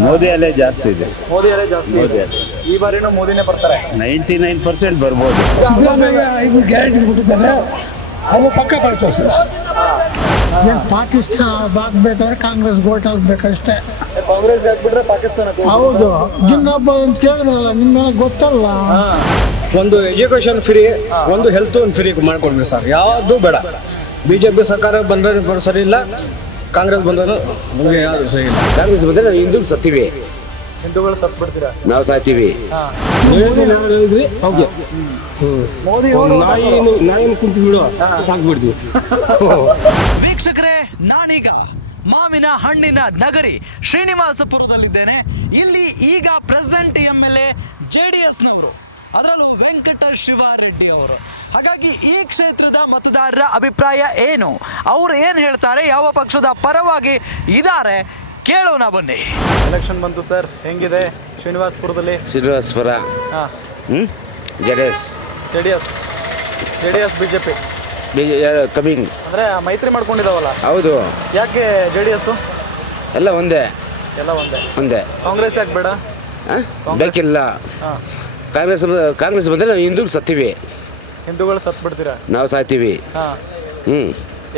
ಮೋದಿ ಅಲ್ಲೇ ಜಾಸ್ತಿ ಇದೆ. ಮೋದಿ ಅಲೆ ಜಾಸ್ತಿ ಇದೆ. ಈ ಬಾರಿನೂ ಮೋದಿನೇ ಬರ್ತಾರೆ. 99% ಬರ್ಬೋದು. ಸಿದ್ದರಾಮಯ್ಯ 5 ಗ್ಯಾರಂಟಿ ಕೊಟ್ಟಿದ್ದಾರೆ, ಅವು ಪಕ್ಕ ಬರ್ತಾವೆ ಸರ್. ಪಾಕಿಸ್ತಾನ ಹಾಕ್ಬೇಕಾದ್ರೆ ಕಾಂಗ್ರೆಸ್ ಓಟ್ ಹಾಕ್ಬೇಕಷ್ಟೇ. ಕಾಂಗ್ರೆಸ್ ಹಾಕ್ಬಿಟ್ರೆ ಪಾಕಿಸ್ತಾನ. ಹೌದು, ಜಿನ್ನಪ್ಪ ಅಂತ ಕೇಳಿದ್ರಲ್ಲ, ನಿಮ್ಗೆ ಗೊತ್ತಲ್ಲ. ಒಂದು ಎಜುಕೇಶನ್ ಫ್ರೀ, ಒಂದು ಹೆಲ್ತ್ ಒಂದು ಫ್ರೀ ಮಾಡ್ಕೊಡ್ಬೇಕು ಸರ್. ಯಾವುದು ಬೇಡ. ಬಿಜೆಪಿ ಸರ್ಕಾರ ಬಂದ್ರೆ ಸರಿ ಇಲ್ಲ, ಕಾಂಗ್ರೆಸ್ ಬಂದ್ರೆ ನಮಗೆ ಯಾವುದು ಸರಿ ಇಲ್ಲ. ಕಾಂಗ್ರೆಸ್ ಬಂದರೆ ನಾವು ಹಿಂದೂ ಸತ್ತೀವಿ, ಹಿಂದೂಗಳು ಸತ್ ಬಿಡ್ತೀರಾ? ನಾವು ಸಾಯ್ತೀವಿ. ಮೋದಿ ನಾಯಿನ ಕುಂತು ಬಿಡು ಹಾಕ್ಬಿಡ್ತೀವಿ. ವೀಕ್ಷಕರೇ, ನಾನೀಗ ಮಾವಿನ ಹಣ್ಣಿನ ನಗರಿ ಶ್ರೀನಿವಾಸಪುರದಲ್ಲಿದ್ದೇನೆ. ಇಲ್ಲಿ ಈಗ ಪ್ರೆಸೆಂಟ್ MLA JDSನವರು, ಅದರಲ್ಲೂ ವೆಂಕಟ ಶಿವಾರೆಡ್ಡಿ ಅವರು. ಹಾಗಾಗಿ ಈ ಕ್ಷೇತ್ರದ ಮತದಾರರ ಅಭಿಪ್ರಾಯ ಏನು, ಅವರು ಏನು ಹೇಳ್ತಾರೆ, ಯಾವ ಪಕ್ಷದ ಪರವಾಗಿ ಇದ್ದಾರೆ ಕೇಳೋಣ ಬನ್ನಿ. ಎಲೆಕ್ಷನ್ ಬಂತು ಸರ್, ಹೆಂಗಿದೆ ಶ್ರೀನಿವಾಸಪುರದಲ್ಲಿ? ಶ್ರೀನಿವಾಸಪುರ JDS ಬಿಜೆಪಿ ಕಮಿಂಗ್ ಅಂದ್ರೆ ಮೈತ್ರಿ ಮಾಡ್ಕೊಂಡಿದಾವಲ್ಲ. ಹೌದು. ಯಾಕೆ JDS? ಎಲ್ಲ ಒಂದೇ. ಎಲ್ಲ ಒಂದೇ. ಕಾಂಗ್ರೆಸ್ ಯಾಕೆ ಬೇಡ? ಬೇಕಿಲ್ಲ. ಕಾಂಗ್ರೆಸ್ ಬಂದರೆ ನಾವು ಹಿಂದೂ ಸತ್ತೀವಿ, ಹಿಂದೂಗಳು ಸತ್ ಬಿಡ್ತೀರಾ? ನಾವು ಸಾಯ್ತೀವಿ.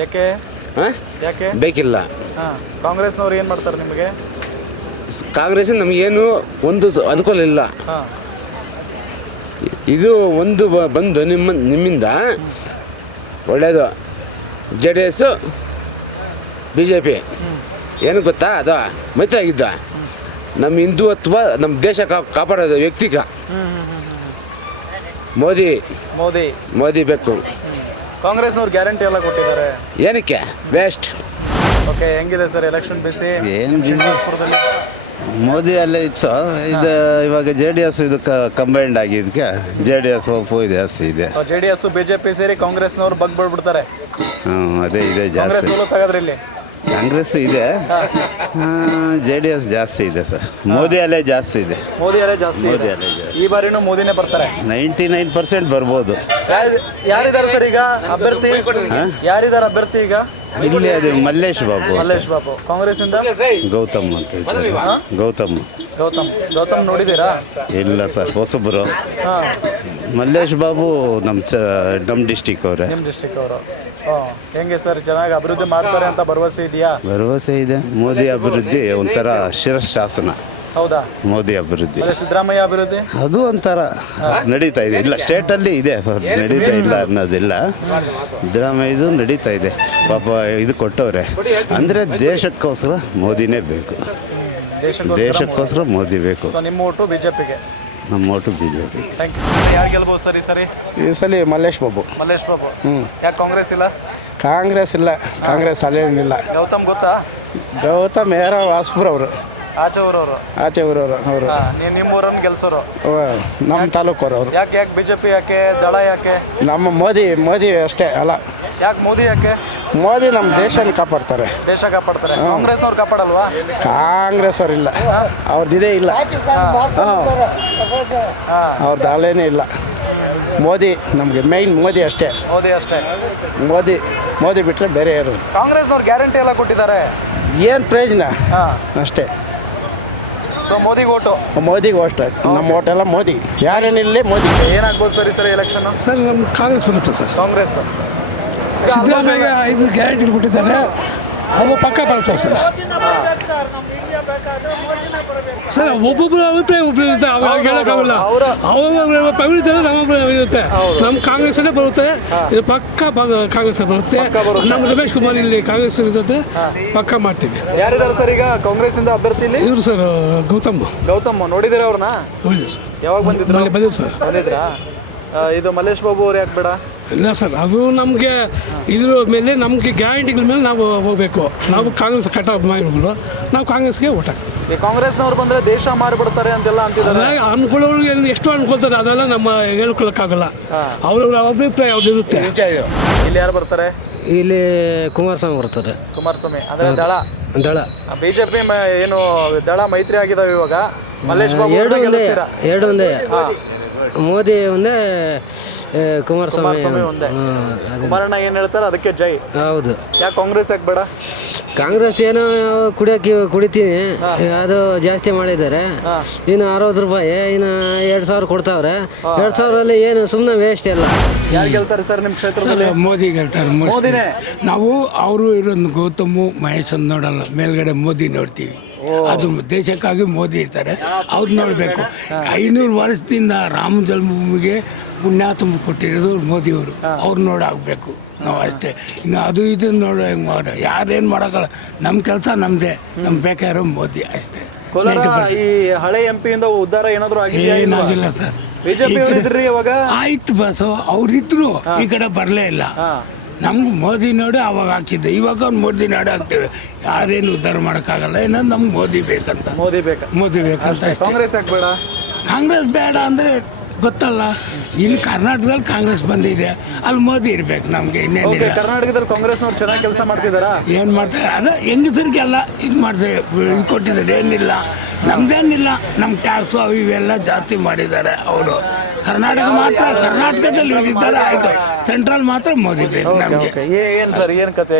ಯಾಕೆ? ಯಾಕೆ ಬೇಕಿಲ್ಲ. ಕಾಂಗ್ರೆಸ್ನವ್ರು ಏನು ಮಾಡ್ತಾರೆ ನಿಮಗೆ? ಕಾಂಗ್ರೆಸ್ ನಮಗೇನು ಒಂದು ಅನುಕೂಲ ಇಲ್ಲ. ಇದು ಒಂದು ಬಂದು ನಿಮ್ಮಿಂದ ಒಳ್ಳೆಯದು. JDS BJP ಏನು ಗೊತ್ತಾ, ಅದು ಮೈತ್ರಿ ಆಗಿದ್ದ. ನಮ್ಮ ಹಿಂದುತ್ವ, ನಮ್ಮ ದೇಶ ಕಾಪಾಡೋದು ವ್ಯಕ್ತಿಗ ಮೋದಿ ಬೇಕು. ಕಾಂಗ್ರೆಸ್ನವ್ರು ಗ್ಯಾರಂಟಿ ಎಲ್ಲ ಕೊಟ್ಟಿದ್ದಾರೆ, ಏನಕ್ಕೆ ವೇಸ್ಟ್. ಓಕೆ, ಹೆಂಗಿದೆ ಸರ್ ಎಲೆಕ್ಷನ್ ಬಿಸಿ? ಏನು ಶ್ರೀನಿವಾಸಪುರದಲ್ಲಿ ಮೋದಿ ಅಲ್ಲೇ ಇತ್ತು, ಇದು ಇವಾಗ JDS ಇದು ಕಂಬೈಂಡ್ ಆಗಿದ್ದಕ್ಕೆ JDS ಒಪ್ಪು ಜಾಸ್ತಿ ಇದೆ. JDS BJP ಸೇರಿ ಕಾಂಗ್ರೆಸ್ನವ್ರು ಬಗ್ಬಿಡ್ಬಿಡ್ತಾರೆ. ಅದೇ ಇದೆ ಕಾಂಗ್ರೆಸ್ ಜಾಸ್ತಿ. ಸೋಲತ್ತಾಗದ್ರಿ ಇಲ್ಲಿ. ಕಾಂಗ್ರೆಸ್ ಇದೆ, JDS ಜಾಸ್ತಿ ಇದೆ ಸರ್. ಮೋದಿ ಅಲ್ಲೇ ಜಾಸ್ತಿ ಇದೆ. ಮೋದಿ ಅಲೆ ಜಾಸ್ತಿ ಇದೆ. ಈ ಬಾರಿನೂ ಮೋದಿನೇ ಬರ್ತಾರೆ. 99% ಬರ್ಬೋದು. ಯಾರಿದ್ದಾರೆ ಸರ್ ಈಗ ಅಭ್ಯರ್ಥಿ? ಯಾರಿದ್ದಾರೆ ಅಭ್ಯರ್ಥಿ ಈಗ? ಇಲ್ಲಿ ಅದು ಮಲ್ಲೇಶ್ ಬಾಬು. ಕಾಂಗ್ರೆಸ್ ಇಂದ ಗೌತಮ್ ಅಂತ ಇದ್ದಾರೆ. ಗೌತಮ್ ನೋಡಿದ್ದೀರಾ? ಇಲ್ಲ ಸರ್, ಹೊಸಬ್ರು. ಮಲ್ಲೇಶ್ ಬಾಬು ನಮ್ಮ ಡಿಸ್ಟಿಕ್ ಅವರೇ. ನಿಮ್ಮ ಡಿಸ್ಟಿಕ್ ಅವರು. ಹೆಂಗೆ ಸರ್, ಚೆನ್ನಾಗಿ ಅಭಿವೃದ್ಧಿ ಮಾಡ್ತಾರೆ ಅಂತ ಭರವಸೆ ಇದೆಯಾ? ಭರವಸೆ ಇದೆ. ಮೋದಿ ಅಭಿವೃದ್ಧಿ ಒಂಥರ ಶಿರಶಾಸನ. ಹೌದಾ? ಮೋದಿ ಅಭಿವೃದ್ಧಿ. ಸಿದ್ದರಾಮಯ್ಯ ಅಭಿವೃದ್ಧಿ ಅದು ಒಂಥರ ನಡೀತಾ ಇದೆ. ಇಲ್ಲ, ಸ್ಟೇಟಲ್ಲಿ ಇದೆ, ನಡೀತಾ ಇಲ್ಲ ಅನ್ನೋದಿಲ್ಲ. ಸಿದ್ದರಾಮಯ್ಯದು ನಡೀತಾ ಇದೆ. ಪಾಪ ಇದು ಕೊಟ್ಟವ್ರೆ ಅಂದರೆ ದೇಶಕ್ಕೋಸ್ಕರ ಮೋದಿನೇ ಬೇಕು. ದೇಶಕ್ಕೋಸ್ಕರ ಮೋದಿ ಬೇಕು. ನಿಮ್ಮ ಓಟು ಬಿಜೆಪಿಗೆ? ನಮ್ಮ ಓಟು BJP. Thank you. ಯಾರು ಗೆಲ್ಬೋದು ಸರ್ ಈ ಸರಿ? ಈ ಸಲ ಮಲ್ಲೇಶ್ ಬಾಬು. ಯಾಕೆ ಕಾಂಗ್ರೆಸ್ ಇಲ್ಲ? ಕಾಂಗ್ರೆಸ್ ಇಲ್ಲ, ಕಾಂಗ್ರೆಸ್ ಅಲ್ಲೇನಿಲ್ಲ. ಗೌತಮ್ ಗೊತ್ತಾ? ಗೌತಮ್ ಯಾರೋ ವಾಸ್ಪುರ ಅವರು, ಆಚೆ ಊರವರು. ಅವರು ನಿಮ್ಮ ಊರನ್ನು ಗೆಲ್ಸೋರು? ನಮ್ಮ ತಾಲೂಕವರು ಅವರು. ಯಾಕೆ BJP ಯಾಕೆ? ದಳ ಯಾಕೆ? ನಮ್ಮ ಮೋದಿ ಅಷ್ಟೇ ಅಲ್ಲ. ಯಾಕೆ ಮೋದಿ ಯಾಕೆ? ಮೋದಿ ನಮ್ಮ ದೇಶನ ಕಾಪಾಡ್ತಾರೆ. ದೇಶ ಕಾಪಾಡ್ತಾರೆ. ಕಾಂಗ್ರೆಸ್ ಅವ್ರು ಕಾಪಾಡಲ್ವಾ? ಕಾಂಗ್ರೆಸ್ ಅವ್ರು ಇಲ್ಲ, ಅವ್ರದ್ದಿದೇ ಇಲ್ಲ, ಅವ್ರದ್ದು ಅಲ್ಲೇನೇ ಇಲ್ಲ. ಮೋದಿ ನಮಗೆ ಮೈನ್ ಮೋದಿ ಅಷ್ಟೇ. ಮೋದಿ ಬಿಟ್ಟರೆ ಬೇರೆ ಯಾರು? ಕಾಂಗ್ರೆಸ್ನವ್ರು ಗ್ಯಾರಂಟಿ ಎಲ್ಲ ಕೊಟ್ಟಿದ್ದಾರೆ, ಏನು ಪ್ರಯೋಜನ? ಅಷ್ಟೇ. ಸೊ ಮೋದಿಗೆ ಓಟು? ಮೋದಿಗೆ ಅಷ್ಟೇ. ನಮ್ಮ ಓಟೆಲ್ಲ ಮೋದಿ. ಯಾರೇನಿಲ್ಲ ಮೋದಿ. ಏನಾಗ್ಬೋದು ಸರ್ ಈ ಸರಿ ಎಲೆಕ್ಷನ್? ಸರ್, ನಮ್ಮ ಕಾಂಗ್ರೆಸ್ ಬರುತ್ತೆ ಸರ್. ಕಾಂಗ್ರೆಸ್. ಸಿದ್ದರಾಮಯ್ಯ 5 ಗ್ಯಾರಂಟಿ ಕೊಟ್ಟಿದ್ದಾರೆ, ಅವು ಪಕ್ಕ ಬರ್ತಾವೆ ಸರ್. ಸರ್, ಒಬ್ಬೊಬ್ಬರ ಅಭಿಪ್ರಾಯ ಒಬ್ಬರು ಇರುತ್ತೆ, ಅವಾಗ ಹೇಳೋಕ್ಕಾಗಲ್ಲ. ಅವಾಗ ಪವಿತ್ರ ನಮ್ಮ ಇರುತ್ತೆ. ನಮ್ಮ ಕಾಂಗ್ರೆಸ್ಸೇ ಬರುತ್ತೆ, ಇದು ಪಕ್ಕ ಕಾಂಗ್ರೆಸ್ ಬರುತ್ತೆ. ನಮ್ಮ ರಮೇಶ್ ಕುಮಾರ್ ಇಲ್ಲಿ ಕಾಂಗ್ರೆಸ್ ಇರುತ್ತೆ, ಪಕ್ಕ ಮಾಡ್ತೀವಿ. ಯಾರಿದ್ದಾರೆ ಸರ್ ಈಗ ಕಾಂಗ್ರೆಸ್ ಇಂದ ಅಭ್ಯರ್ಥಿ ಇಲ್ಲಿ? ಇವರು ಸರ್ ಗೌತಮ್ ನೋಡಿದ್ದೀರಾ ಅವ್ರನ್ನ? ಹೌದು ಸರ್. ಯಾವಾಗ ಬಂದಿದ್ರು ಸರ್? ಬಂದಿದ್ರಾ? ಇದು ಮಲ್ಲೇಶ್ ಬಾಬು ಅವ್ರು ಯಾಕೆ ಬೇಡ? ಇಲ್ಲ ಸರ್, ಅದು ನಮಗೆ ಇದ್ರ ಮೇಲೆ ನಮಗೆ ಗ್ಯಾರಂಟಿಗಳ ಮೇಲೆ ನಾವು ಹೋಗಬೇಕು. ನಾವು ಕಾಂಗ್ರೆಸ್ ಕಟಾವು ನಾವು ಕಾಂಗ್ರೆಸ್ಗೆ ಓಟ್ ಹಾಕ್ತೀವಿ. ಕಾಂಗ್ರೆಸ್ನವ್ರು ಬಂದರೆ ದೇಶ ಮಾರಿಬಿಡ್ತಾರೆ ಅಂತೆಲ್ಲ ಅಂತಿದ್ದಾರೆ. ಅನ್ಕೊಳ್ಳೋರಿಗೆ ಎಷ್ಟು ಅನ್ಕೊಳ್ತಾರೆ ಅದೆಲ್ಲ ನಮ್ಮ ಹೇಳ್ಕೊಳಕ್ಕಾಗಲ್ಲ. ಅವ್ರವ್ರ ಅಭಿಪ್ರಾಯ ಯಾವ್ದು ಇರುತ್ತೆ. ಇಲ್ಲಿ ಯಾರು ಬರ್ತಾರೆ? ಇಲ್ಲಿ ಕುಮಾರಸ್ವಾಮಿ ಬರ್ತಾರೆ. ಕುಮಾರಸ್ವಾಮಿ ಅಂದರೆ ದಳ BJP ಏನು ದಳ ಮೈತ್ರಿ ಆಗಿದಾವೆ ಇವಾಗ. ಮಲ್ಲೇಶ್ ಬಾಬು ಎರಡು ಒಂದೇ. ಮೋದಿ ಒಂದೇ ಕುಮಾರಸ್ವಾಮಿ ಕುಮಾರಸ್ವಾಮಿ ಒಂದೇ. ಅದು ಕುಮಾರಣ್ಣ ಏನು ಹೇಳ್ತಾರೆ ಅದಕ್ಕೆ ಜೈ. ಹೌದು. ಯಾಕೆ ಕಾಂಗ್ರೆಸ್ ಯಾಕೆ ಬೇಡ? ಕಾಂಗ್ರೆಸ್ ಏನೋ ಕುಡಿತೀನಿ ಅದು ಜಾಸ್ತಿ ಮಾಡಿದ್ದಾರೆ. ಇನ್ನು 60 ರೂಪಾಯಿ ಇನ್ನು 2,000 ಕೊಡ್ತಾವ್ರೆ. 2,000 ಏನು ಸುಮ್ಮನೆ ವೇಸ್ಟ್ ಎಲ್ಲ. ಯಾರು ಗೆಲ್ತಾರೆ ಸರ್ ನಿಮ್ಮ ಕ್ಷೇತ್ರದಲ್ಲಿ? ಮೋದಿ ಗೆಲ್ತಾರೆ. ಮೋದಿನೇ. ನಾವು ಅವರು ಇರೋದು ಗೌತಮು ಮಹೇಶ್ ಅಂತ ನೋಡಲ್ಲ, ಮೇಲ್ಗಡೆ ಮೋದಿ ನೋಡ್ತೀವಿ. ಅದು ದೇಶಕ್ಕಾಗಿ ಮೋದಿ ಇರ್ತಾರೆ, ಅವ್ರು ನೋಡಬೇಕು. 500 ವರ್ಷದಿಂದ ರಾಮ ಜನ್ಮಭೂಮಿಗೆ ಪುಣ್ಯಾತ್ಮ ಕೊಟ್ಟಿರೋದು ಮೋದಿಯವರು, ಅವ್ರು ನೋಡಾಗಬೇಕು ನಾವು ಅಷ್ಟೇ. ಇನ್ನು ಅದು ಇದು ನೋಡೋ ಹೆಂಗೆ ಮಾಡೋ ಯಾರೇನು ಮಾಡೋಕ್ಕಲ್ಲ. ನಮ್ಮ ಕೆಲಸ ನಮ್ಮದೇ, ನಮ್ಗೆ ಬೇಕಾಗಿರೋ ಮೋದಿ ಅಷ್ಟೇ. ಕೋಲಾರ ಈ ಹಳೆ MP ಇಂದ ಉದ್ಧಾರ ಏನಾದರೂ ಆಗಿದೆಯಾ? ಏನಾಗಿಲ್ಲ ಸರ್. ಬಿಜೆಪಿ ಅವರಿದ್ರಿ ಅವಾಗ? ಆಯ್ತು ಬಸ್ಸು, ಅವ್ರಿದ್ರು ಈ ಕಡೆ ಬರಲೇ ಇಲ್ಲ. ನಮ್ಗೆ ಮೋದಿ ನೋಡಿ ಅವಾಗ ಹಾಕಿದ್ದೆ, ಇವಾಗ ಅವ್ನು ಮೋದಿ ನೋಡಿ ಹಾಕ್ತೇವೆ. ಯಾರೇನು ಉದ್ಧಾರ ಮಾಡೋಕ್ಕಾಗಲ್ಲ. ಏನಂದ್ರೆ ನಮ್ಗೆ ಮೋದಿ ಬೇಕಂತ. ಮೋದಿ ಬೇಕಂತ ಅಷ್ಟೇ. ಕಾಂಗ್ರೆಸ್ ಯಾಕೆ ಬೇಡ? ಕಾಂಗ್ರೆಸ್ ಬೇಡ ಅಂದರೆ ಗೊತ್ತಲ್ಲ, ಇಲ್ಲಿ ಕರ್ನಾಟಕದಲ್ಲಿ ಕಾಂಗ್ರೆಸ್ ಬಂದಿದೆ, ಅಲ್ಲಿ ಮೋದಿ ಇರ್ಬೇಕು ನಮಗೆ. ಇನ್ನೇನಿಲ್ಲ. ಕರ್ನಾಟಕದಲ್ಲಿ ಕಾಂಗ್ರೆಸ್ನವ್ರು ಚೆನ್ನಾಗಿ ಕೆಲಸ ಮಾಡ್ತಿದ್ದಾರಾ? ಏನು ಮಾಡ್ತಾರೆ ಅದ ಹೆಂಗಸರಿಗೆಲ್ಲ ಇದು ಮಾಡ್ತಾರೆ, ಇದು ಕೊಟ್ಟಿದ್ದಾರೆ. ಏನಿಲ್ಲ, ನಮ್ದೇನಿಲ್ಲ. ನಮ್ಮ ಟ್ಯಾಕ್ಸು ಅವು ಇವೆಲ್ಲ ಜಾಸ್ತಿ ಮಾಡಿದ್ದಾರೆ ಅವರು. ಕರ್ನಾಟಕ ಮಾತ್ರ ಕರ್ನಾಟಕದಲ್ಲಿ ಇದ್ದಾರೆ ಆಯಿತು, ಸೆಂಟ್ರಲ್ ಮಾತ್ರ ಮೋದಿ ಬೇಕು ನಮಗೆ. ಏನು ಸರ್ ಏನು ಕತೆ?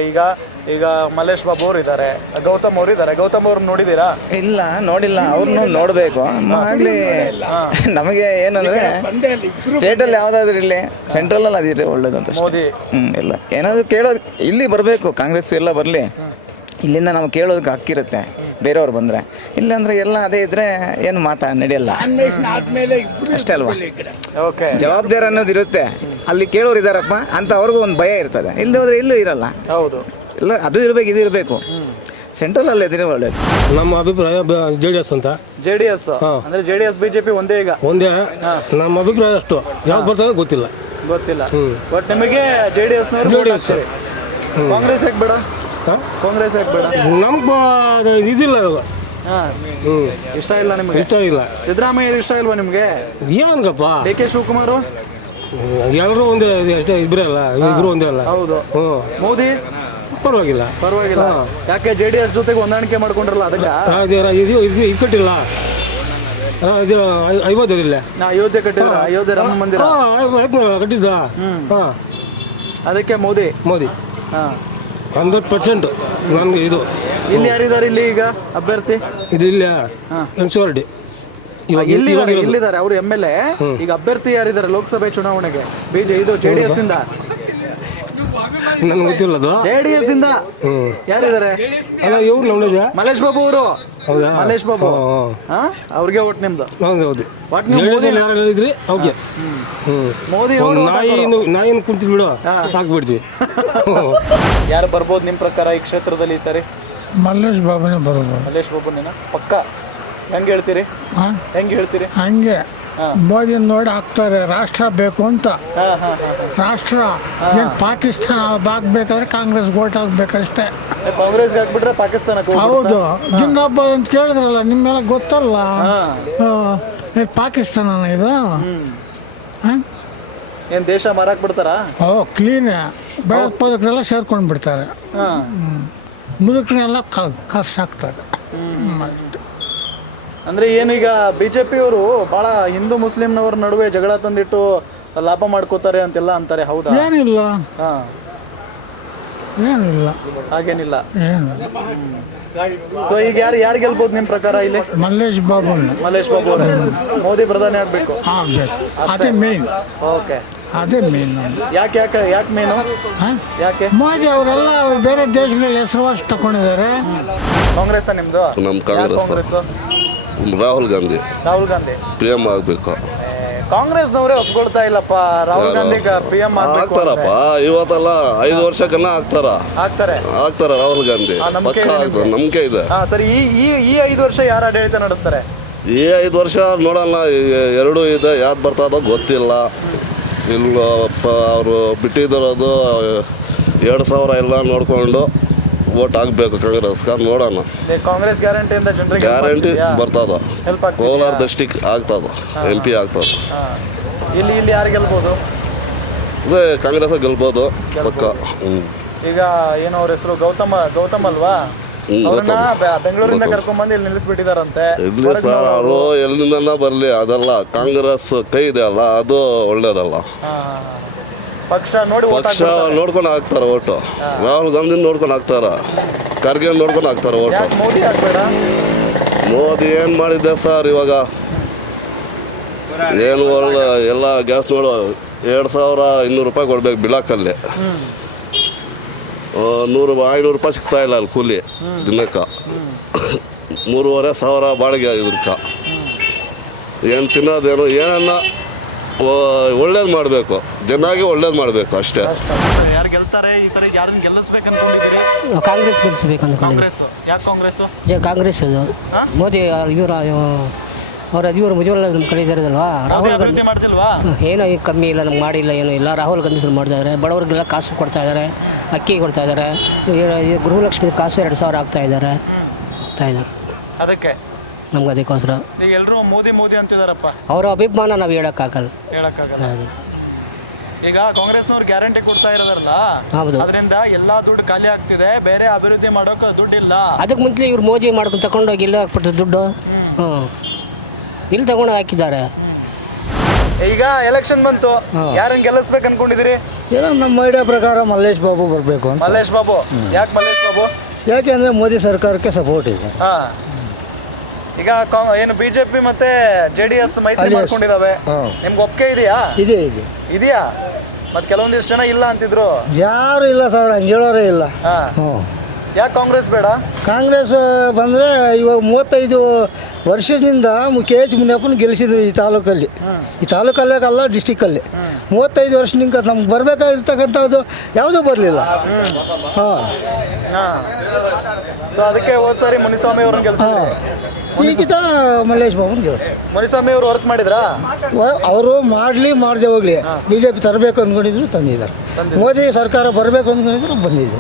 ಈಗ ಮಲ್ಲೇಶ್ ಬಾಬು ಅವರು ಇದ್ದಾರೆ, ಗೌತಮ್ ಅವರು ಇದ್ದಾರೆ. ಗೌತಮ್ ಅವ್ರನ್ನ ನೋಡಿದ್ದೀರಾ? ಇಲ್ಲ, ನೋಡಿಲ್ಲ. ಅವ್ರನ್ನೂ ನೋಡಬೇಕು. ಆಗಲಿ ನಮಗೆ ಏನಂದರೆ ಸ್ಟೇಟಲ್ಲಿ ಯಾವುದಾದ್ರೂ ಇರಲಿ, ಸೆಂಟ್ರಲಲ್ಲಿ ಅದಿದ್ರೆ ಒಳ್ಳೇದಂತ ಮೋದಿ. ಇಲ್ಲ ಏನಾದರೂ ಕೇಳೋದು ಇಲ್ಲಿ ಬರಬೇಕು. ಕಾಂಗ್ರೆಸ್ ಎಲ್ಲ ಬರಲಿ, ಇಲ್ಲಿಂದ ನಾವು ಕೇಳೋದಕ್ಕೆ ಹಕ್ಕಿರುತ್ತೆ ಬೇರೆಯವ್ರು ಬಂದರೆ. ಇಲ್ಲಾಂದರೆ ಎಲ್ಲ ಅದೇ ಇದ್ದರೆ ಏನು ಮಾತಾ ನಡೆಯಲ್ಲ ಅಷ್ಟೇ ಅಲ್ವಾ. ಓಕೆ, ಜವಾಬ್ದಾರಿ ಅನ್ನೋದು ಇರುತ್ತೆ. ಅಲ್ಲಿ ಕೇಳೋರು ಇದ್ದಾರಪ್ಪ ಅಂತ ಅವ್ರಿಗೂ ಒಂದು ಭಯ ಇರ್ತದೆ. ಇಲ್ಲದೆ ಹೋದರೆ ಇಲ್ಲೂ ಇರಲ್ಲ. ಹೌದು, ಇಲ್ಲ ಅದು ಇರಬೇಕು, ಇದು ಇರಬೇಕು. ಸೆಂಟ್ರಲಲ್ಲಿ ಇದ್ರೆ ಒಳ್ಳೇದು. ನಮ್ಮ ಅಭಿಪ್ರಾಯ JDS ಅಂತ. JDS ಅಂದ್ರೆ JDS BJP ಒಂದೇ ಈಗ? ಒಂದೇ. ನಮ್ಮ ಅಭಿಪ್ರಾಯ ಅಷ್ಟು. ಯಾವ್ದು ಬರ್ತದೆ ಗೊತ್ತಿಲ್ಲ. ಬಟ್ ನಿಮಗೆ JDS ಕಾಂಗ್ರೆಸ್ ಯಾಕೆ ಬೇಡ? ಕಾಂಗ್ರೆಸ್ ಯಾಕೆ ಬೇಡ? ನಮ್ಗೆ ಇದಿಲ್ಲ ಇಷ್ಟ ಇಲ್ಲ ನಿಮಗೆ? ಇಷ್ಟ ಇಲ್ಲ. ಸಿದ್ದರಾಮಯ್ಯ ಇಷ್ಟ ಇಲ್ವಾ ನಿಮಗೆ? ಏನಪ್ಪ DK ಶಿವಕುಮಾರ್ ಎಲ್ಲರೂ ಒಂದೇ ಅಷ್ಟೇ, ಇಬ್ಬರೇ ಅಲ್ಲ, ಇಬ್ರು ಒಂದೇ ಅಲ್ಲ. ಹೌದು. ಮೋದಿ ಪರವಾಗಿಲ್ಲ. ಯಾಕೆ JDS ಜೊತೆಗೆ ಹೊಂದಾಣಿಕೆ ಮಾಡ್ಕೊಂಡ್ರಲ್ಲ ಅದಕ್ಕೆ? ಇದು ಕಟ್ಟಿಲ್ಲ. ಇದು ಅಯೋಧ್ಯೆದಿಲ್ಲ. ಅಯೋಧ್ಯೆ ಕಟ್ಟಿದ್ರ? ಅಯೋಧ್ಯೆ ರಾಮ ಮಂದಿರ ಕಟ್ಟಿದ್ದ. ಅದಕ್ಕೆ ಮೋದಿ 100% ನನ್ಗೆ ಇದು. ಇಲ್ಲಿ ಯಾರಿದ್ದಾರೆ ಇಲ್ಲಿ ಈಗ ಅಭ್ಯರ್ಥಿ? ಇದು ಇಲ್ಲ MCRD ಇಲ್ಲಿದ್ದಾರೆ ಅವರು MLA. ಈಗ ಅಭ್ಯರ್ಥಿ ಯಾರಿದ್ದಾರೆ ಲೋಕಸಭೆ ಚುನಾವಣೆಗೆ JDS ಇಂದ? ನನ್ಗೆ ಗೊತ್ತಿಲ್ಲ ಅದು. JDS ಇಂದ ಯಾರಿದ್ದಾರೆ? ಅಲ್ಲ ಇವ್ರು ನಮ್ಗೆ ಮಲ್ಲೇಶ್ ಬಾಬು ಅವರು. ಹೌದಾ? ಮಲ್ಲೇಶ್ ಬಾಬು ಅವ್ರಿಗೆ ಓಟ್ ನಿಮ್ದು? ಹೌದು. ಯಾರು ಇದ್ರಿ ಅವ್ರಿಗೆ ಮೋದಿ ನಾಯಿನ ಕುಂತಿದ್ ಬಿಡು, ಹಾಕ್ಬಿಡ್ತೀವಿ. ಯಾರು ಬರ್ಬೋದು ನಿಮ್ಮ ಪ್ರಕಾರ ಈ ಕ್ಷೇತ್ರದಲ್ಲಿ ಸರಿ? ಮಲ್ಲೇಶ್ ಬಾಬುನೇ ಬರ್ಬೋದು. ಮಲ್ಲೇಶ್ ಬಾಬುನೇನ ಪಕ್ಕ? ಹೆಂಗೆ ಹೇಳ್ತೀರಿ? ಹಂಗೆ ಮೋದಿ ನೋಡಿ ಹಾಕ್ತಾರೆ. ರಾಷ್ಟ್ರ ಬೇಕು ಅಂತ. ರಾಷ್ಟ್ರ ಏನು ಪಾಕಿಸ್ತಾನ ಆಗ್ಬೇಕಾದ್ರೆ ಕಾಂಗ್ರೆಸ್ ಓಟ್ ಹಾಕ್ಬೇಕಷ್ಟೇ. ಕಾಂಗ್ರೆಸ್ಗೆ ಹಾಕ್ಬಿಟ್ರೆ ಪಾಕಿಸ್ತಾನಕ್ಕೆ? ಹೌದು. ಜಿಂದಾಬಾದ್ ಅಂತ ಕೇಳಿದ್ರಲ್ಲ, ನಿಮ್ಮೆಲ್ಲ ಗೊತ್ತಲ್ಲ. ಪಾಕಿಸ್ತಾನ ಇದು ಏನು ದೇಶ ಮಾರಾಕ್ ಬಿಡ್ತಾರಾ? ಕ್ಲೀನ್ ಭಯೋತ್ಪಾದಕರೆಲ್ಲ ಸೇರ್ಕೊಂಡು ಬಿಡ್ತಾರೆ. ಮುದುಕರೆಲ್ಲ ಖರ್ಚಾಕ್ತಾರೆ ಅಷ್ಟೇ. ಅಂದರೆ ಏನೀಗ BJP ಅವರು ಭಾಳ ಹಿಂದೂ ಮುಸ್ಲಿಂನವ್ರ ನಡುವೆ ಜಗಳ ತಂದಿಟ್ಟು ಲಾಭ ಮಾಡ್ಕೋತಾರೆ ಅಂತೆಲ್ಲ ಅಂತಾರೆ, ಹೌದಾ? ಏನಿಲ್ಲ, ಏನಿಲ್ಲ, ಹಾಗೇನಿಲ್ಲ. ಏನು. ಸೊ ಈಗ ಯಾರು ಗೆಲ್ಬೋದು ನಿಮ್ಮ ಪ್ರಕಾರ ಇಲ್ಲಿ? ಮಲ್ಲೇಶ್ ಬಾಬು ಅವರು. ಮೋದಿ ಪ್ರಧಾನಿ ಆಗಬೇಕು? ಅದೇ ಮೇನ್. ಓಕೆ, ಅದೇ ಮೇನ್. ಯಾಕೆ ಮೇನು? ಯಾಕೆ? ಮೋದಿ ಅವರೆಲ್ಲ ಬೇರೆ ದೇಶಗಳಲ್ಲಿ ಹೆಸರುವಾಸಿ ತಗೊಂಡಿದ್ದಾರೆ. ಕಾಂಗ್ರೆಸ್ ನಿಮ್ದು? ನಮ್ಮ ಕಾಂಗ್ರೆಸ್. ರಾಹುಲ್ ಗಾಂಧಿ PM ಆಗಬೇಕು. ಕಾಂಗ್ರೆಸ್ನವರೇ ಒಪ್ಕೊಳ್ತಾ ಇಲ್ಲಪ್ಪ ರಾಹುಲ್ ಗಾಂಧಿ PM ಆಗ್ತಾರಪ್ಪ. ಇವತ್ತಲ್ಲ 5 ವರ್ಷಕ್ಕನ್ನ ಆಗ್ತಾರೆ ರಾಹುಲ್ ಗಾಂಧಿ ಪಕ್ಕ ಆಗ್ತಾರೆ, ನಂಬಿಕೆ ಇದೆ. ಸರಿ, ಈ 5 ವರ್ಷ ಯಾರು ಆಡಳಿತ ನಡೆಸ್ತಾರೆ? ಈ 5 ವರ್ಷ ನೋಡಲ್ಲ, ಎರಡೂ ಇದೆ. ಯಾವ್ದು ಬರ್ತದೋ ಗೊತ್ತಿಲ್ಲ. ಇಲ್ಲ ಅವರು ಬಿಟ್ಟಿದ್ದರೋದು 2000 ಎಲ್ಲ ನೋಡಿಕೊಂಡು ವೋಟ್ ಹಾಕ್ಬೇಕು ಕಾಂಗ್ರೆಸ್ಗೆ. ನೋಡೋಣ. ಕಾಂಗ್ರೆಸ್ ಗ್ಯಾರಂಟಿಯಿಂದ ಜನರಿಗೆ ಗ್ಯಾರಂಟಿ ಬರ್ತದ. ಕೋಲಾರ ಡಿಸ್ಟಿಕ್ ಆಗ್ತದ, MP ಆಗ್ತದ. ಇಲ್ಲಿ ಯಾರು ಗೆಲ್ಬೋದು? ಅದೇ ಕಾಂಗ್ರೆಸ್ ಗೆಲ್ಬೋದು ಪಕ್ಕ. ಈಗ ಏನೋ ಅವ್ರ ಹೆಸರು ಗೌತಮ್ ಅಲ್ವಾ? ಅವ್ರನ್ನ ಬೆಂಗಳೂರಿಂದ ಕರ್ಕೊಂಡ್ಬಂದು ಇಲ್ಲಿ ನಿಲ್ಲಿಸ್ಬಿಟ್ಟಿದಾರಂತೆ. ಇರ್ಲಿ ಸರ್, ಅವರು ಎಲ್ಲಿಂದ ಬರಲಿ, ಅದೆಲ್ಲ ಕಾಂಗ್ರೆಸ್ ಕೈ ಇದೆ ಅಲ್ಲ, ಅದು ಒಳ್ಳೇದಲ್ಲ. ಪಕ್ಷ ನೋಡಿ ಪಕ್ಷ ನೋಡ್ಕೊಂಡು ಹಾಕ್ತಾರೆ ಓಟು. ರಾಹುಲ್ ಗಾಂಧಿ ನೋಡ್ಕೊಂಡು ಹಾಕ್ತಾರ, ಖರ್ಗೆ ನೋಡ್ಕೊಂಡು ಹಾಕ್ತಾರೆ ಓಟು. ಮೋದಿ ಆಗ್ಬೇಡ. ಮೋದಿ ಏನು ಮಾಡಿದ್ದೆ ಸರ್ ಇವಾಗ? ಏನು ಒಳ್ಳೆ ಎಲ್ಲ ಗ್ಯಾಸ್ ನೋಡು 2200 ರೂಪಾಯಿ ಕೊಡ್ಬೇಕು ಬಿಳಾಕಲ್ಲಿ. 500 ರೂಪಾಯಿ ಸಿಗ್ತಾ ಇಲ್ಲ ಅಲ್ಲಿ ಕೂಲಿ ದಿನಕ್ಕೆ. 3500 ಬಾಡಿಗೆ ಇದಕ್ಕೆ. ಏನು ತಿನ್ನೋದೇನು ಏನನ್ನ ಒಳ್ಳೇದು ಮಾಡಬೇಕು, ಜನರಿಗೆ ಒಳ್ಳೇದು ಮಾಡಬೇಕು ಅಷ್ಟೇ. ಯಾರು ಗೆಲ್ತಾರೆ ಈ ಸರಿ? ಯಾರನ್ನ ಗೆಲ್ಲಿಸ್ಬೇಕು ಅನ್ಕೊಂಡಿದ್ದೀರಿ? ಕಾಂಗ್ರೆಸ್ ಗೆಲ್ಲಿಸ್ಬೇಕು ಅಂದ್ಕೊಂಡಿದ್ದೀವಿ. ಕಾಂಗ್ರೆಸ್. ಯಾಕೆ ಕಾಂಗ್ರೆಸ್? ಕಾಂಗ್ರೆಸ್ ಅದು ಮೋದಿ ಇವರು ಮುಜುವಲ್ ನಮ್ಮ ಕಡೆ ಇದ್ದಾರಲ್ವಾ, ರಾಹುಲ್ ಗಾಂಧಿ ಅಭಿವೃದ್ಧಿ ಮಾಡ್ತಿಲ್ವಾ? ಏನೋ ಈಗ ಕಮ್ಮಿ ಇಲ್ಲ, ನಮ್ಗೆ ಮಾಡಿಲ್ಲ, ಏನೂ ಇಲ್ಲ. ರಾಹುಲ್ ಗಾಂಧಿ ಸಲ ಮಾಡ್ತಾ ಇದ್ದಾರೆ, ಬಡವರಿಗೆಲ್ಲ ಕಾಸು ಕೊಡ್ತಾ ಇದ್ದಾರೆ, ಅಕ್ಕಿ ಕೊಡ್ತಾ ಇದ್ದಾರೆ, ಗೃಹಲಕ್ಷ್ಮಿ ಕಾಸು 2000 ಆಗ್ತಾ ಇದ್ದಾರೆ. ಅದಕ್ಕೆ ನಮ್ಗೆ ಅದಕ್ಕೋಸ್ಕರ ಈಗ ಎಲ್ಲರೂ ಮೋದಿ ಮೋದಿ ಅಂತಿದಾರಪ್ಪ. ಅವರ ಅಭಿಮಾನ ನಾವು ಹೇಳೋಕ್ಕಾಗಲ್ಲ. ಈಗ ಕಾಂಗ್ರೆಸ್ನವ್ರು ಗ್ಯಾರಂಟಿ ಕೊಡ್ತಾ ಇರೋದಲ್ಲ, ಹೌದು. ಅದರಿಂದ ಎಲ್ಲಾ ದುಡ್ಡು ಖಾಲಿ ಆಗ್ತಿದೆ, ಬೇರೆ ಅಭಿವೃದ್ಧಿ ಮಾಡೋಕೆ ದುಡ್ಡಿಲ್ಲ. ಅದಕ್ಕೆ ಮುಂಚೆ ಇವ್ರು ಮೋದಿ ಮಾಡ್ಕೊಂಡು ತಗೊಂಡೋಗಿ ಇಲ್ಲ ಹಾಕ್ಬಿಟ್ಟು ದುಡ್ಡು ಇಲ್ಲಿ ತಗೊಂಡು ಹಾಕಿದ್ದಾರೆ. ಈಗ ಎಲೆಕ್ಷನ್ ಬಂತು, ಯಾರನ್ನ ಗೆಲ್ಲಿಸ್ಬೇಕು ಅನ್ಕೊಂಡಿದ್ದೀರಿ? ಏನೋ ನಮ್ಮ ಐಡಿಯಾ ಪ್ರಕಾರ ಮಲ್ಲೇಶ್ ಬಾಬು ಬರಬೇಕು ಅಂತ. ಮಲ್ಲೇಶ್ ಬಾಬು. ಯಾಕೆ ಮಲ್ಲೇಶ್ ಬಾಬು? ಯಾಕೆಂದರೆ ಮೋದಿ ಸರ್ಕಾರಕ್ಕೆ ಸಪೋರ್ಟ್ ಇದೆ. ಈಗ ಏನು ಬಿಜೆಪಿ ಮತ್ತೆ JDS ಮೈತ್ರಿ ಮಾಡ್ಕೊಂಡಿದಾವೆ, ನಿಮ್ಗೆ ಒಪ್ಪಿಗೆ ಇದೆಯಾ? ಇದೆಯಾ? ಮತ್ತೆ ಕೆಲವೊಂದಿಷ್ಟು ಜನ ಇಲ್ಲ ಅಂತಿದ್ರು. ಯಾರು ಇಲ್ಲ ಸರ್, ಹಂಗೇಳೋರೇ ಇಲ್ಲ. ಯಾಕೆ ಕಾಂಗ್ರೆಸ್ ಬೇಡ? ಕಾಂಗ್ರೆಸ್ ಬಂದರೆ ಇವಾಗ 35 ವರ್ಷದಿಂದ KH ಮುನಿಯಪ್ಪನ ಗೆಲ್ಲಿಸಿದ್ರು ಈ ತಾಲೂಕಲ್ಲಿ. ಈ ತಾಲೂಕಲ್ಲೇ ಅಲ್ಲ, ಡಿಸ್ಟಿಕ್ಕಲ್ಲಿ 35 ವರ್ಷದಿಂದ ನಮ್ಗೆ ಬರಬೇಕಾಗಿರ್ತಕ್ಕಂಥದ್ದು ಯಾವುದೂ ಬರಲಿಲ್ಲ. ಸೊ ಅದಕ್ಕೆ ಹೋದ ಸಾರಿ ಮುನಿಸ್ವಾಮಿ ಅವ್ರನ್ನ ಗೆಲ್ಸಿದ್ರು. ಈಗಿತ ಮಲ್ಲೇಶ್ ಬಾಬುನ ಗೆಲ್ಸ. ಮುನಿಸ್ವಾಮಿ ಅವರು ವರ್ಕ್ ಮಾಡಿದ್ರಾ? ಅವರು ಮಾಡದೆ ಹೋಗಲಿ, BJP ತರಬೇಕು ಅಂದ್ಕೊಂಡಿದ್ರು, ತಂದಿದ್ದಾರೆ. ಮೋದಿ ಸರ್ಕಾರ ಬರಬೇಕು ಅಂದ್ಕೊಂಡಿದ್ರು, ಬಂದಿದೆ.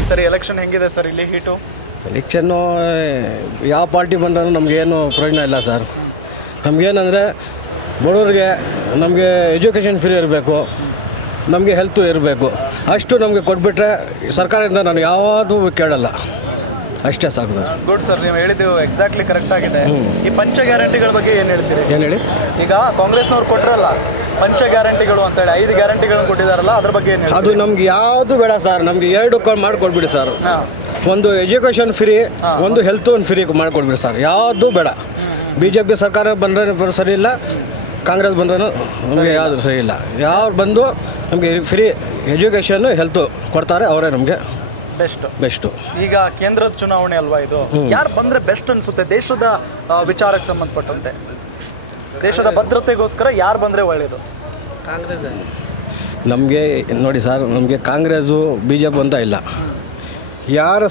ಈ ಸರಿ ಎಲೆಕ್ಷನ್ ಹೆಂಗಿದೆ ಸರ್ ಇಲ್ಲಿ ಹೀಟು? ಎಲೆಕ್ಷನ್ನು ಯಾವ ಪಾರ್ಟಿ ಬಂದರೂ ನಮಗೇನು ಪ್ರಯೋಜನ ಇಲ್ಲ ಸರ್. ನಮಗೇನಂದರೆ ಬಡವರಿಗೆ ನಮಗೆ ಎಜುಕೇಷನ್ ಫ್ರೀ ಇರಬೇಕು, ನಮಗೆ ಹೆಲ್ತು ಇರಬೇಕು, ಅಷ್ಟು ನಮಗೆ ಕೊಟ್ಬಿಟ್ರೆ ಸರ್ಕಾರದಿಂದ ನಾನು ಯಾವುದೂ ಕೇಳಲ್ಲ, ಅಷ್ಟೇ ಸಾಕು ಸರ್. ಗುಡ್ ಸರ್, ನೀವು ಹೇಳಿದ್ದು ಎಕ್ಸಾಕ್ಟ್ಲಿ ಕರೆಕ್ಟ್ ಆಗಿದೆ. ಈ ಪಂಚ ಗ್ಯಾರಂಟಿಗಳ ಬಗ್ಗೆ ಏನು ಹೇಳ್ತೀರಿ? ಏನು ಹೇಳಿ? ಈಗ ಕಾಂಗ್ರೆಸ್ನವ್ರು ಕೊಟ್ಟರಲ್ಲ ಪಂಚ ಗ್ಯಾರಂಟಿಗಳು ಅಂತೇಳಿ 5 ಗ್ಯಾರಂಟಿಗಳನ್ನು ಕೊಟ್ಟಿದ್ದಾರಲ್ಲ, ಅದ್ರ ಬಗ್ಗೆ ಏನು? ಅದು ನಮ್ಗೆ ಯಾವುದು ಬೇಡ ಸರ್, ನಮಗೆ 2 ಮಾಡಿಕೊಡ್ಬಿಡಿ ಸರ್. ಒಂದು ಎಜುಕೇಷನ್ ಫ್ರೀ, ಒಂದು ಹೆಲ್ತ್ ಫ್ರೀ ಮಾಡಿಕೊಡ್ಬಿಡಿ ಸರ್. ಯಾವುದು ಬೇಡ. BJP ಸರ್ಕಾರ ಬಂದ್ರೆ ಸರಿ ಇಲ್ಲ, ಕಾಂಗ್ರೆಸ್ ಬಂದ್ರೂ ನಮಗೆ ಯಾವುದು ಸರಿ ಇಲ್ಲ. ಯಾರು ಬಂದು ನಮಗೆ ಫ್ರೀ ಎಜುಕೇಷನ್ನು ಹೆಲ್ತು ಕೊಡ್ತಾರೆ, ಅವರೇ ನಮಗೆ ಬೆಸ್ಟು. ಈಗ ಕೇಂದ್ರದ ಚುನಾವಣೆ ಅಲ್ವಾ ಇದು? ಯಾರು ಬಂದರೆ ಬೆಸ್ಟ್ ಅನಿಸುತ್ತೆ ದೇಶದ ವಿಚಾರಕ್ಕೆ ಸಂಬಂಧಪಟ್ಟಂತೆ? ದೇಶದ ಭದ್ರತೆಗೋಸ್ಕರ ಯಾರು ಬಂದರೆ ಒಳ್ಳೆಯದು? ಕಾಂಗ್ರೆಸ್. ನಮಗೆ ನೋಡಿ ಸರ್, ನಮಗೆ ಕಾಂಗ್ರೆಸ್ಸು BJP ಅಂತ ಇಲ್ಲ. ಯಾವ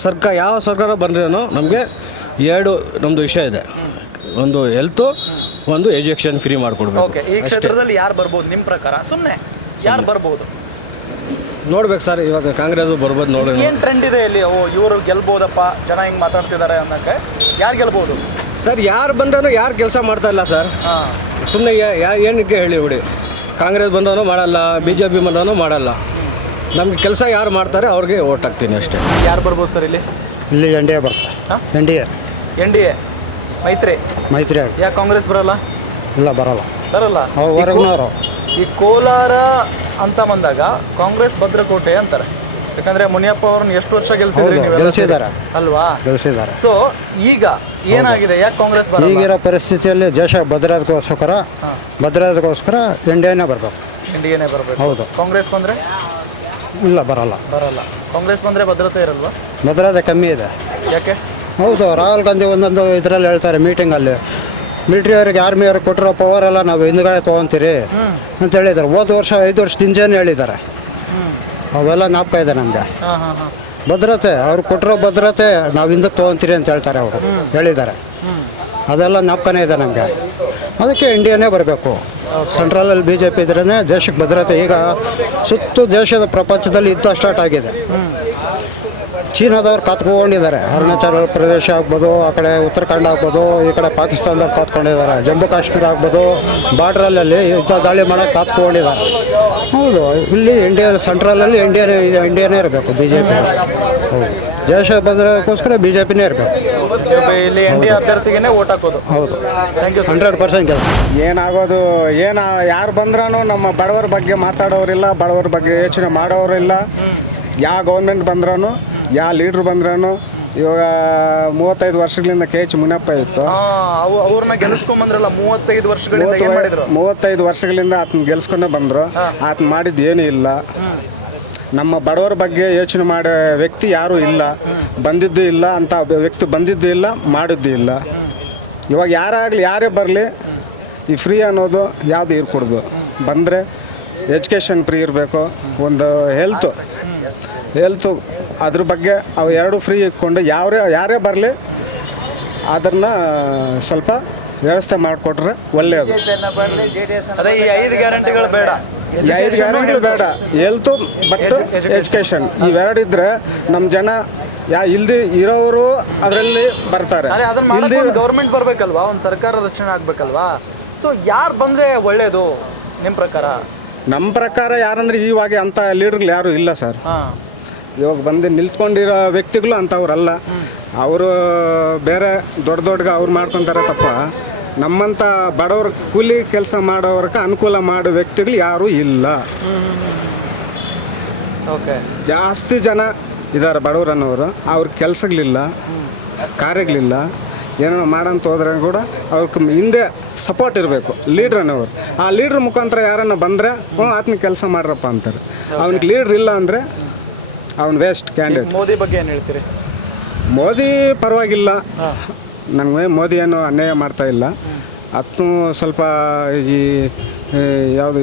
ಸರ್ಕಾರ ಬಂದ್ರೂ ನಮಗೆ 2 ನಮ್ಮದು ವಿಷಯ ಇದೆ. ಒಂದು ಹೆಲ್ತು, ಒಂದು ಎಜುಕೇಷನ್ ಫ್ರೀ ಮಾಡಿಕೊಡ್ಬೇಕು. ಓಕೆ, ಈ ಕ್ಷೇತ್ರದಲ್ಲಿ ಯಾರು ಬರ್ಬೋದು ನಿಮ್ಮ ಪ್ರಕಾರ? ಸುಮ್ಮನೆ ಯಾರು ಬರ್ಬೋದು ನೋಡ್ಬೇಕು ಸರ್. ಇವಾಗ ಕಾಂಗ್ರೆಸ್ ಬರ್ಬೋದು ನೋಡಿ. ಏನು ಟ್ರೆಂಡ್ ಇದೆ ಇಲ್ಲಿ? ಇವರು ಗೆಲ್ಬೋದಪ್ಪ, ಜನ ಹಿಂಗೆ ಮಾತಾಡ್ತಿದ್ದಾರೆ ಅನ್ನೋಕ್ಕೆ. ಯಾರು ಗೆಲ್ಬೋದು ಸರ್? ಯಾರು ಬಂದ್ರೂ ಯಾರು ಕೆಲಸ ಮಾಡ್ತಾ ಇಲ್ಲ ಸರ್. ಸುಮ್ಮನೆ ಏನಕ್ಕೆ ಹೇಳಿ ಬಿಡಿ. ಕಾಂಗ್ರೆಸ್ ಬಂದವನು ಮಾಡಲ್ಲ, BJP ಬಂದವನು ಮಾಡಲ್ಲ. ನಮ್ಗೆ ಕೆಲಸ ಯಾರು ಮಾಡ್ತಾರೆ ಅವ್ರಿಗೆ ಓಟ್ ಹಾಕ್ತೀನಿ ಅಷ್ಟೇ. ಯಾರು ಬರ್ಬೋದು ಸರ್ ಇಲ್ಲಿ? NDA ಬರ್ತಾರೆ. NDA ಮೈತ್ರಿ. ಯಾಕೆ ಕಾಂಗ್ರೆಸ್ ಬರಲ್ಲ? ಇಲ್ಲ, ಬರಲ್ಲ. ಹೊರಗಿನವರು. ಈ ಕೋಲಾರ ಅಂತ ಬಂದಾಗ ಕಾಂಗ್ರೆಸ್ ಭದ್ರಕೋಟೆ ಅಂತಾರೆ. ಯಾಕಂದ್ರೆ ಮುನಿಯಪ್ಪ ಅವ್ರನ್ನ ಎಷ್ಟು ವರ್ಷ ಗೆಲ್ಸಿದ್ದಾರೆ ಅಲ್ವಾ? ಗೆಲ್ಸಿದ್ದಾರೆ. ಸೊ ಈಗ ಏನಾಗಿದೆ? ಯಾಕೆ ಕಾಂಗ್ರೆಸ್ ಬರಲ್ಲ? ಈಗಿರೋ ಪರಿಸ್ಥಿತಿಯಲ್ಲಿ ದೇಶ ಭದ್ರತೆಗೋಸ್ಕರ NDAನೇ ಬರಬೇಕು. NDAನೇ ಬರಬೇಕು. ಹೌದು. ಕಾಂಗ್ರೆಸ್ ಬಂದರೆ ಇಲ್ಲ, ಬರಲ್ಲ. ಕಾಂಗ್ರೆಸ್ ಬಂದರೆ ಭದ್ರತೆ ಇರಲ್ವಾ? ಭದ್ರತೆ ಕಮ್ಮಿ ಇದೆ. ಯಾಕೆ? ಹೌದು, ರಾಹುಲ್ ಗಾಂಧಿ ಒಂದೊಂದು ಇದರಲ್ಲಿ ಹೇಳ್ತಾರೆ ಮೀಟಿಂಗಲ್ಲಿ, ಮಿಲಿಟ್ರಿಯವ್ರಿಗೆ ಆರ್ಮಿಯವ್ರಿಗೆ ಕೊಟ್ಟಿರೋ ಪವರ್ ಎಲ್ಲ ನಾವು ಹಿಂದುಗಡೆ ತೊಗೊತೀರಿ ಅಂತ ಹೇಳಿದ್ದಾರೆ. ಹೋದ ವರ್ಷ 5 ವರ್ಷದಿಂದನೇ ಹೇಳಿದ್ದಾರೆ. ಅವೆಲ್ಲ ಜ್ಞಾಪಕ ಇದೆ ನಮಗೆ. ಭದ್ರತೆ ಅವ್ರು ಕೊಟ್ಟಿರೋ ಭದ್ರತೆ ನಾವು ಹಿಂದಕ್ಕೆ ತೊಗೊತೀರಿ ಅಂತ ಹೇಳ್ತಾರೆ, ಅವರು ಹೇಳಿದ್ದಾರೆ. ಅದೆಲ್ಲ ಜ್ಞಾಪಕನೇ ಇದೆ ನಮಗೆ. ಅದಕ್ಕೆ NDAನೇ ಬರಬೇಕು. ಸೆಂಟ್ರಲಲ್ಲಿ BJP ಇದ್ರೇ ದೇಶಕ್ಕೆ ಭದ್ರತೆ. ಈಗ ಸುತ್ತು ದೇಶದ ಪ್ರಪಂಚದಲ್ಲಿ ಯುದ್ಧ ಸ್ಟಾರ್ಟ್ ಆಗಿದೆ. ಚೀನಾದವ್ರು ಕತ್ಕೊಂಡಿದ್ದಾರೆ. ಅರುಣಾಚಲ ಪ್ರದೇಶ ಆಗ್ಬೋದು, ಆ ಕಡೆ ಉತ್ತರಾಖಂಡ ಆಗ್ಬೋದು, ಈ ಕಡೆ ಪಾಕಿಸ್ತಾನದವ್ರು ಕತ್ಕೊಂಡಿದ್ದಾರೆ. ಜಮ್ಮು ಕಾಶ್ಮೀರ ಆಗ್ಬೋದು, ಬಾರ್ಡ್ರಲ್ಲಿ ಯುದ್ಧ ದಾಳಿ ಮಾಡೋಕ್ಕೆ ಕತ್ಕೊಂಡಿದ್ದಾರೆ. ಹೌದು, ಇಲ್ಲಿ ಸೆಂಟ್ರಲಲ್ಲಿ NDAನೇ ಇರಬೇಕು BJP. ಹೌದು. ದೇಶ ಬದಲಾಗೋಸ್ಕರ ಬಿ ಜೆ ಪಿನೇ ಇರಬೇಕು. ಇಲ್ಲಿ NDA ಅಭ್ಯರ್ಥಿಗೆ ಓಟ್ ಹಾಕೋದು. ಹೌದು, ಥ್ಯಾಂಕ್ ಯು 100% ಕೆಲಸ. ಏನಾಗೋದು ಯಾರು ಬಂದ್ರೂ ನಮ್ಮ ಬಡವರ ಬಗ್ಗೆ ಮಾತಾಡೋರಿಲ್ಲ, ಬಡವರ ಬಗ್ಗೆ ಯೋಚನೆ ಮಾಡೋರಿಲ್ಲ. ಯಾವ ಗೌರ್ಮೆಂಟ್ ಬಂದ್ರೂ, ಯಾವ ಲೀಡ್ರ್ ಬಂದ್ರೂ, ಇವಾಗ 35 ವರ್ಷಗಳಿಂದ KH ಮುನಿಯಪ್ಪ ಇತ್ತು. ಅವ್ರನ್ನ ಗೆಲ್ಲಿಸ್ಕೊಂಬಂದ್ರಲ್ಲ 35 ವರ್ಷಗಳಿಂದ ಏನ್ ಮಾಡಿದ್ರು? 35 ವರ್ಷಗಳಿಂದ ಆತನ ಗೆಲ್ಸ್ಕೊಂಡೇ ಬಂದರು. ಆತನ ಮಾಡಿದ್ದು ಏನೂ ಇಲ್ಲ. ನಮ್ಮ ಬಡವರ ಬಗ್ಗೆ ಯೋಚನೆ ಮಾಡೋ ವ್ಯಕ್ತಿ ಯಾರೂ ಇಲ್ಲ, ಬಂದಿದ್ದು ಇಲ್ಲ ಅಂತ ವ್ಯಕ್ತಿ ಬಂದಿದ್ದು ಇಲ್ಲ, ಮಾಡಿದ್ದು ಇಲ್ಲ. ಇವಾಗ ಯಾರೇ ಬರಲಿ ಈ ಫ್ರೀ ಅನ್ನೋದು ಯಾವುದು ಇರ್ಕೊಡ್ದು. ಬಂದರೆ ಎಜುಕೇಷನ್ ಫ್ರೀ ಇರಬೇಕು, ಒಂದು ಹೆಲ್ತು ಅದ್ರ ಬಗ್ಗೆ ಅವು ಎರಡು ಫ್ರೀ ಇಟ್ಕೊಂಡು ಯಾರೇ ಬರಲಿ ಅದನ್ನು ಸ್ವಲ್ಪ ವ್ಯವಸ್ಥೆ ಮಾಡಿಕೊಟ್ರೆ ಒಳ್ಳೆಯದು. ಅದೇ ಈ 5 ಗ್ಯಾರಂಟಿಗಳು ಬೇಡ, 5 ಗ್ಯಾರಂಟಿಗಳು ಬೇಡ, ಹೆಲ್ತು ಬಟ್ ಎಜುಕೇಷನ್ ಇವೆರಡು ಇದ್ದರೆ ನಮ್ಮ ಜನ ಇಲ್ದಿ ಇರೋರು ಅದರಲ್ಲಿ ಬರ್ತಾರೆ. ಗೌರ್ಮೆಂಟ್ ಬರಬೇಕಲ್ವಾ, ಒಂದು ಸರ್ಕಾರ ರಚನೆ ಆಗಬೇಕಲ್ವಾ. ಸೊ ಯಾರು ಬಂದರೆ ಒಳ್ಳೆಯದು ನಿಮ್ಮ ಪ್ರಕಾರ? ನಮ್ಮ ಪ್ರಕಾರ ಯಾರಂದ್ರೆ ಇವಾಗ ಅಂಥ ಲೀಡರ್ಗಳು ಯಾರೂ ಇಲ್ಲ ಸರ್. ಇವಾಗ ಬಂದು ನಿಲ್ತ್ಕೊಂಡಿರೋ ವ್ಯಕ್ತಿಗಳು ಅಂಥವ್ರಲ್ಲ. ಅವರು ಬೇರೆ ದೊಡ್ಡ ಅವ್ರು ಮಾಡ್ಕೊತಾರೆ ತಪ್ಪ. ನಮ್ಮಂಥ ಬಡವ್ರ ಕೂಲಿ ಕೆಲಸ ಮಾಡೋವ್ರಿಗೆ ಅನುಕೂಲ ಮಾಡೋ ವ್ಯಕ್ತಿಗಳು ಯಾರೂ ಇಲ್ಲ. ಜಾಸ್ತಿ ಜನ ಇದ್ದಾರೆ ಬಡವ್ರು ಅನ್ನೋರು. ಅವ್ರ ಕೆಲಸಗಳಿಲ್ಲ, ಕಾರ್ಯಗಳಿಲ್ಲ. ಏನೋ ಮಾಡಂತ ಹೋದ್ರೆ ಕೂಡ ಅವ್ರಿಗೆ ಹಿಂದೆ ಸಪೋರ್ಟ್ ಇರಬೇಕು ಲೀಡ್ರ್ ಅನ್ನೋರು. ಆ ಲೀಡ್ರ್ ಮುಖಾಂತರ ಯಾರನ್ನ ಬಂದರೆ ಆತನ ಕೆಲಸ ಮಾಡ್ರಪ್ಪ ಅಂತಾರೆ. ಅವ್ನಿಗೆ ಲೀಡ್ರ್ ಇಲ್ಲ ಅಂದರೆ ಅವ್ನು ವೇಸ್ಟ್ ಕ್ಯಾಂಡಿಡೇಟ್. ಮೋದಿ ಬಗ್ಗೆ ಏನು ಹೇಳ್ತೀರಿ? ಮೋದಿ ಪರವಾಗಿಲ್ಲ, ನನಗೆ ಮೋದಿ ಏನು ಅನ್ಯಾಯ ಮಾಡ್ತಾ ಇಲ್ಲ. ಅದನ್ನು ಸ್ವಲ್ಪ ಈ ಯಾವುದು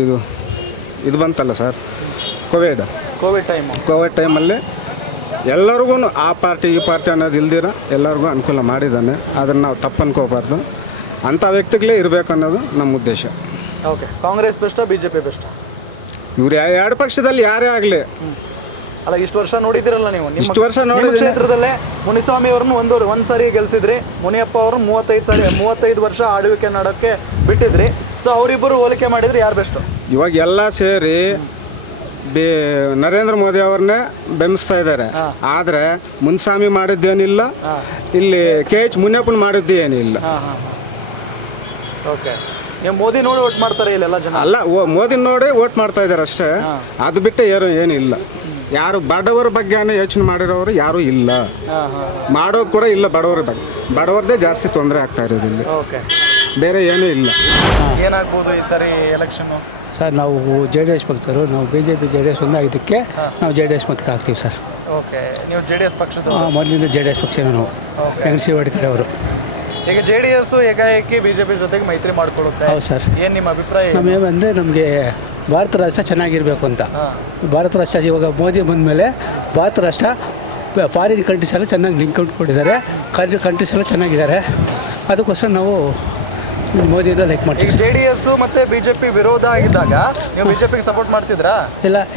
ಇದು ಬಂತಲ್ಲ ಸರ್, ಕೋವಿಡ್ ಟೈಮಲ್ಲಿ ಎಲ್ಲರಿಗೂ ಆ ಪಾರ್ಟಿ ಈ ಪಾರ್ಟಿ ಅನ್ನೋದು ಇಲ್ದಿರ ಎಲ್ಲರಿಗೂ ಅನುಕೂಲ ಮಾಡಿದ್ದಾನೆ. ಅದನ್ನು ನಾವು ತಪ್ಪು ಅನ್ಕೋಬಾರ್ದು. ಅಂಥ ವ್ಯಕ್ತಿಗಳೇ ಇರಬೇಕು ಅನ್ನೋದು ನಮ್ಮ ಉದ್ದೇಶ. ಓಕೆ, ಕಾಂಗ್ರೆಸ್ ಬೆಸ್ಟಾ BJP ಬೆಸ್ಟಾ? ಇವ್ರು ಎರಡು ಪಕ್ಷದಲ್ಲಿ ಯಾರೇ ಆಗಲಿ ಅಲ್ಲ, ಇಷ್ಟು ವರ್ಷ ನೋಡಿದಿರಲ್ಲ ನೀವು, ಇಷ್ಟು ವರ್ಷ ನೋಡಿ ಕ್ಷೇತ್ರದಲ್ಲೇ ಮುನಿಸ್ವಾಮಿ ಅವ್ರನ್ನ ಒಂದು ಸಾರಿ ಗೆಲ್ಸಿದ್ರಿ, ಮುನಿಯಪ್ಪ ಅವ್ರನ್ನ 35 ವರ್ಷ ಆಳ್ವಿಕೆ ಮಾಡೋಕ್ಕೆ ಬಿಟ್ಟಿದ್ರಿ. ಸೊ ಅವರಿಬ್ಬರು ಹೋಲಿಕೆ ಮಾಡಿದ್ರೆ ಯಾರು ಬೆಸ್ಟು? ಇವಾಗ ಎಲ್ಲ ಸೇರಿ ನರೇಂದ್ರ ಮೋದಿ ಅವ್ರನ್ನೇ ಬೆಂಬಲಿಸ್ತಾ ಇದ್ದಾರೆ. ಆದರೆ ಮುನ್ಸ್ವಾಮಿ ಮಾಡಿದ್ದೇನಿಲ್ಲ, ಇಲ್ಲಿ KH ಮುನಿಯಪ್ಪನ ಮಾಡಿದ್ದು ಏನಿಲ್ಲ. ಓಕೆ, ನೀವು ಮೋದಿ ನೋಡಿ ವೋಟ್ ಮಾಡ್ತಾರೆ ಇಲ್ಲೆಲ್ಲ ಜನ? ಅಲ್ಲ, ಮೋದಿ ನೋಡಿ ವೋಟ್ ಮಾಡ್ತಾ ಇದ್ದಾರೆ ಅಷ್ಟೇ. ಅದು ಬಿಟ್ಟು ಏನು ಇಲ್ಲ. ಯಾರು ಬಡವರ ಬಗ್ಗೆ ಯೋಚನೆ ಮಾಡಿರೋರು ಯಾರೂ ಇಲ್ಲ, ಮಾಡೋದು ಕೂಡ ಇಲ್ಲ. ಬಡವರದೇ ಜಾಸ್ತಿ ತೊಂದರೆ ಆಗ್ತಾ ಇರೋದು ಇಲ್ಲಿ, ಬೇರೆ ಏನೂ ಇಲ್ಲ. ಏನಾಗ್ಬೋದು ಈ ಸರಿ ಎಲೆಕ್ಷನ್ನು? ಸರ್, ನಾವು JDS ಭಕ್ತರು. ನಾವು BJP JDS ಒಂದಾಗಿದ್ದಕ್ಕೆ ನಾವು JDS ಮತಕ್ಕೆ ಹಾಕ್ತೀವಿ ಸರ್. ಓಕೆ, ನೀವು JDS ಪಕ್ಷದ? ಮೊದಲಿಂದ JDS ಪಕ್ಷ ನಾವು NC ವಾಡ್ಕಡೆ ಅವರು. ಈಗ JDS ಏಕಾಏಕಿ BJP ಜೊತೆಗೆ ಮೈತ್ರಿ ಮಾಡ್ಕೊಳ್ಳುತ್ತೆ. ಹೌದು ಸರ್. ಏನು ನಿಮ್ಮ ಅಭಿಪ್ರಾಯ? ನಮಗೆ ನಮಗೆ ಭಾರತ ರಾಷ್ಟ್ರ ಚೆನ್ನಾಗಿರಬೇಕು ಅಂತ. ಭಾರತ ರಾಷ್ಟ್ರ ಇವಾಗ ಮೋದಿ ಬಂದ ಮೇಲೆ ಭಾರತ ರಾಷ್ಟ್ರ ಫಾರಿನ್ ಕಂಟ್ರೀಸ್ ಎಲ್ಲ ಚೆನ್ನಾಗಿ ಲಿಂಕ್ ಕೊಟ್ಟಿದ್ದಾರೆ, ಕಂಟ್ರೀಸ್ ಎಲ್ಲ ಚೆನ್ನಾಗಿದ್ದಾರೆ. ಅದಕ್ಕೋಸ್ಕರ ನಾವು ಮೋದಿಯಿಂದ ಲೈಕ್ ಮಾಡ್ತೀವಿ. JDS ಮತ್ತು BJP ವಿರೋಧ ಆಗಿದ್ದಾಗ ನೀವು BJPಗೆ ಸಪೋರ್ಟ್ ಮಾಡ್ತಿದ್ರಾ?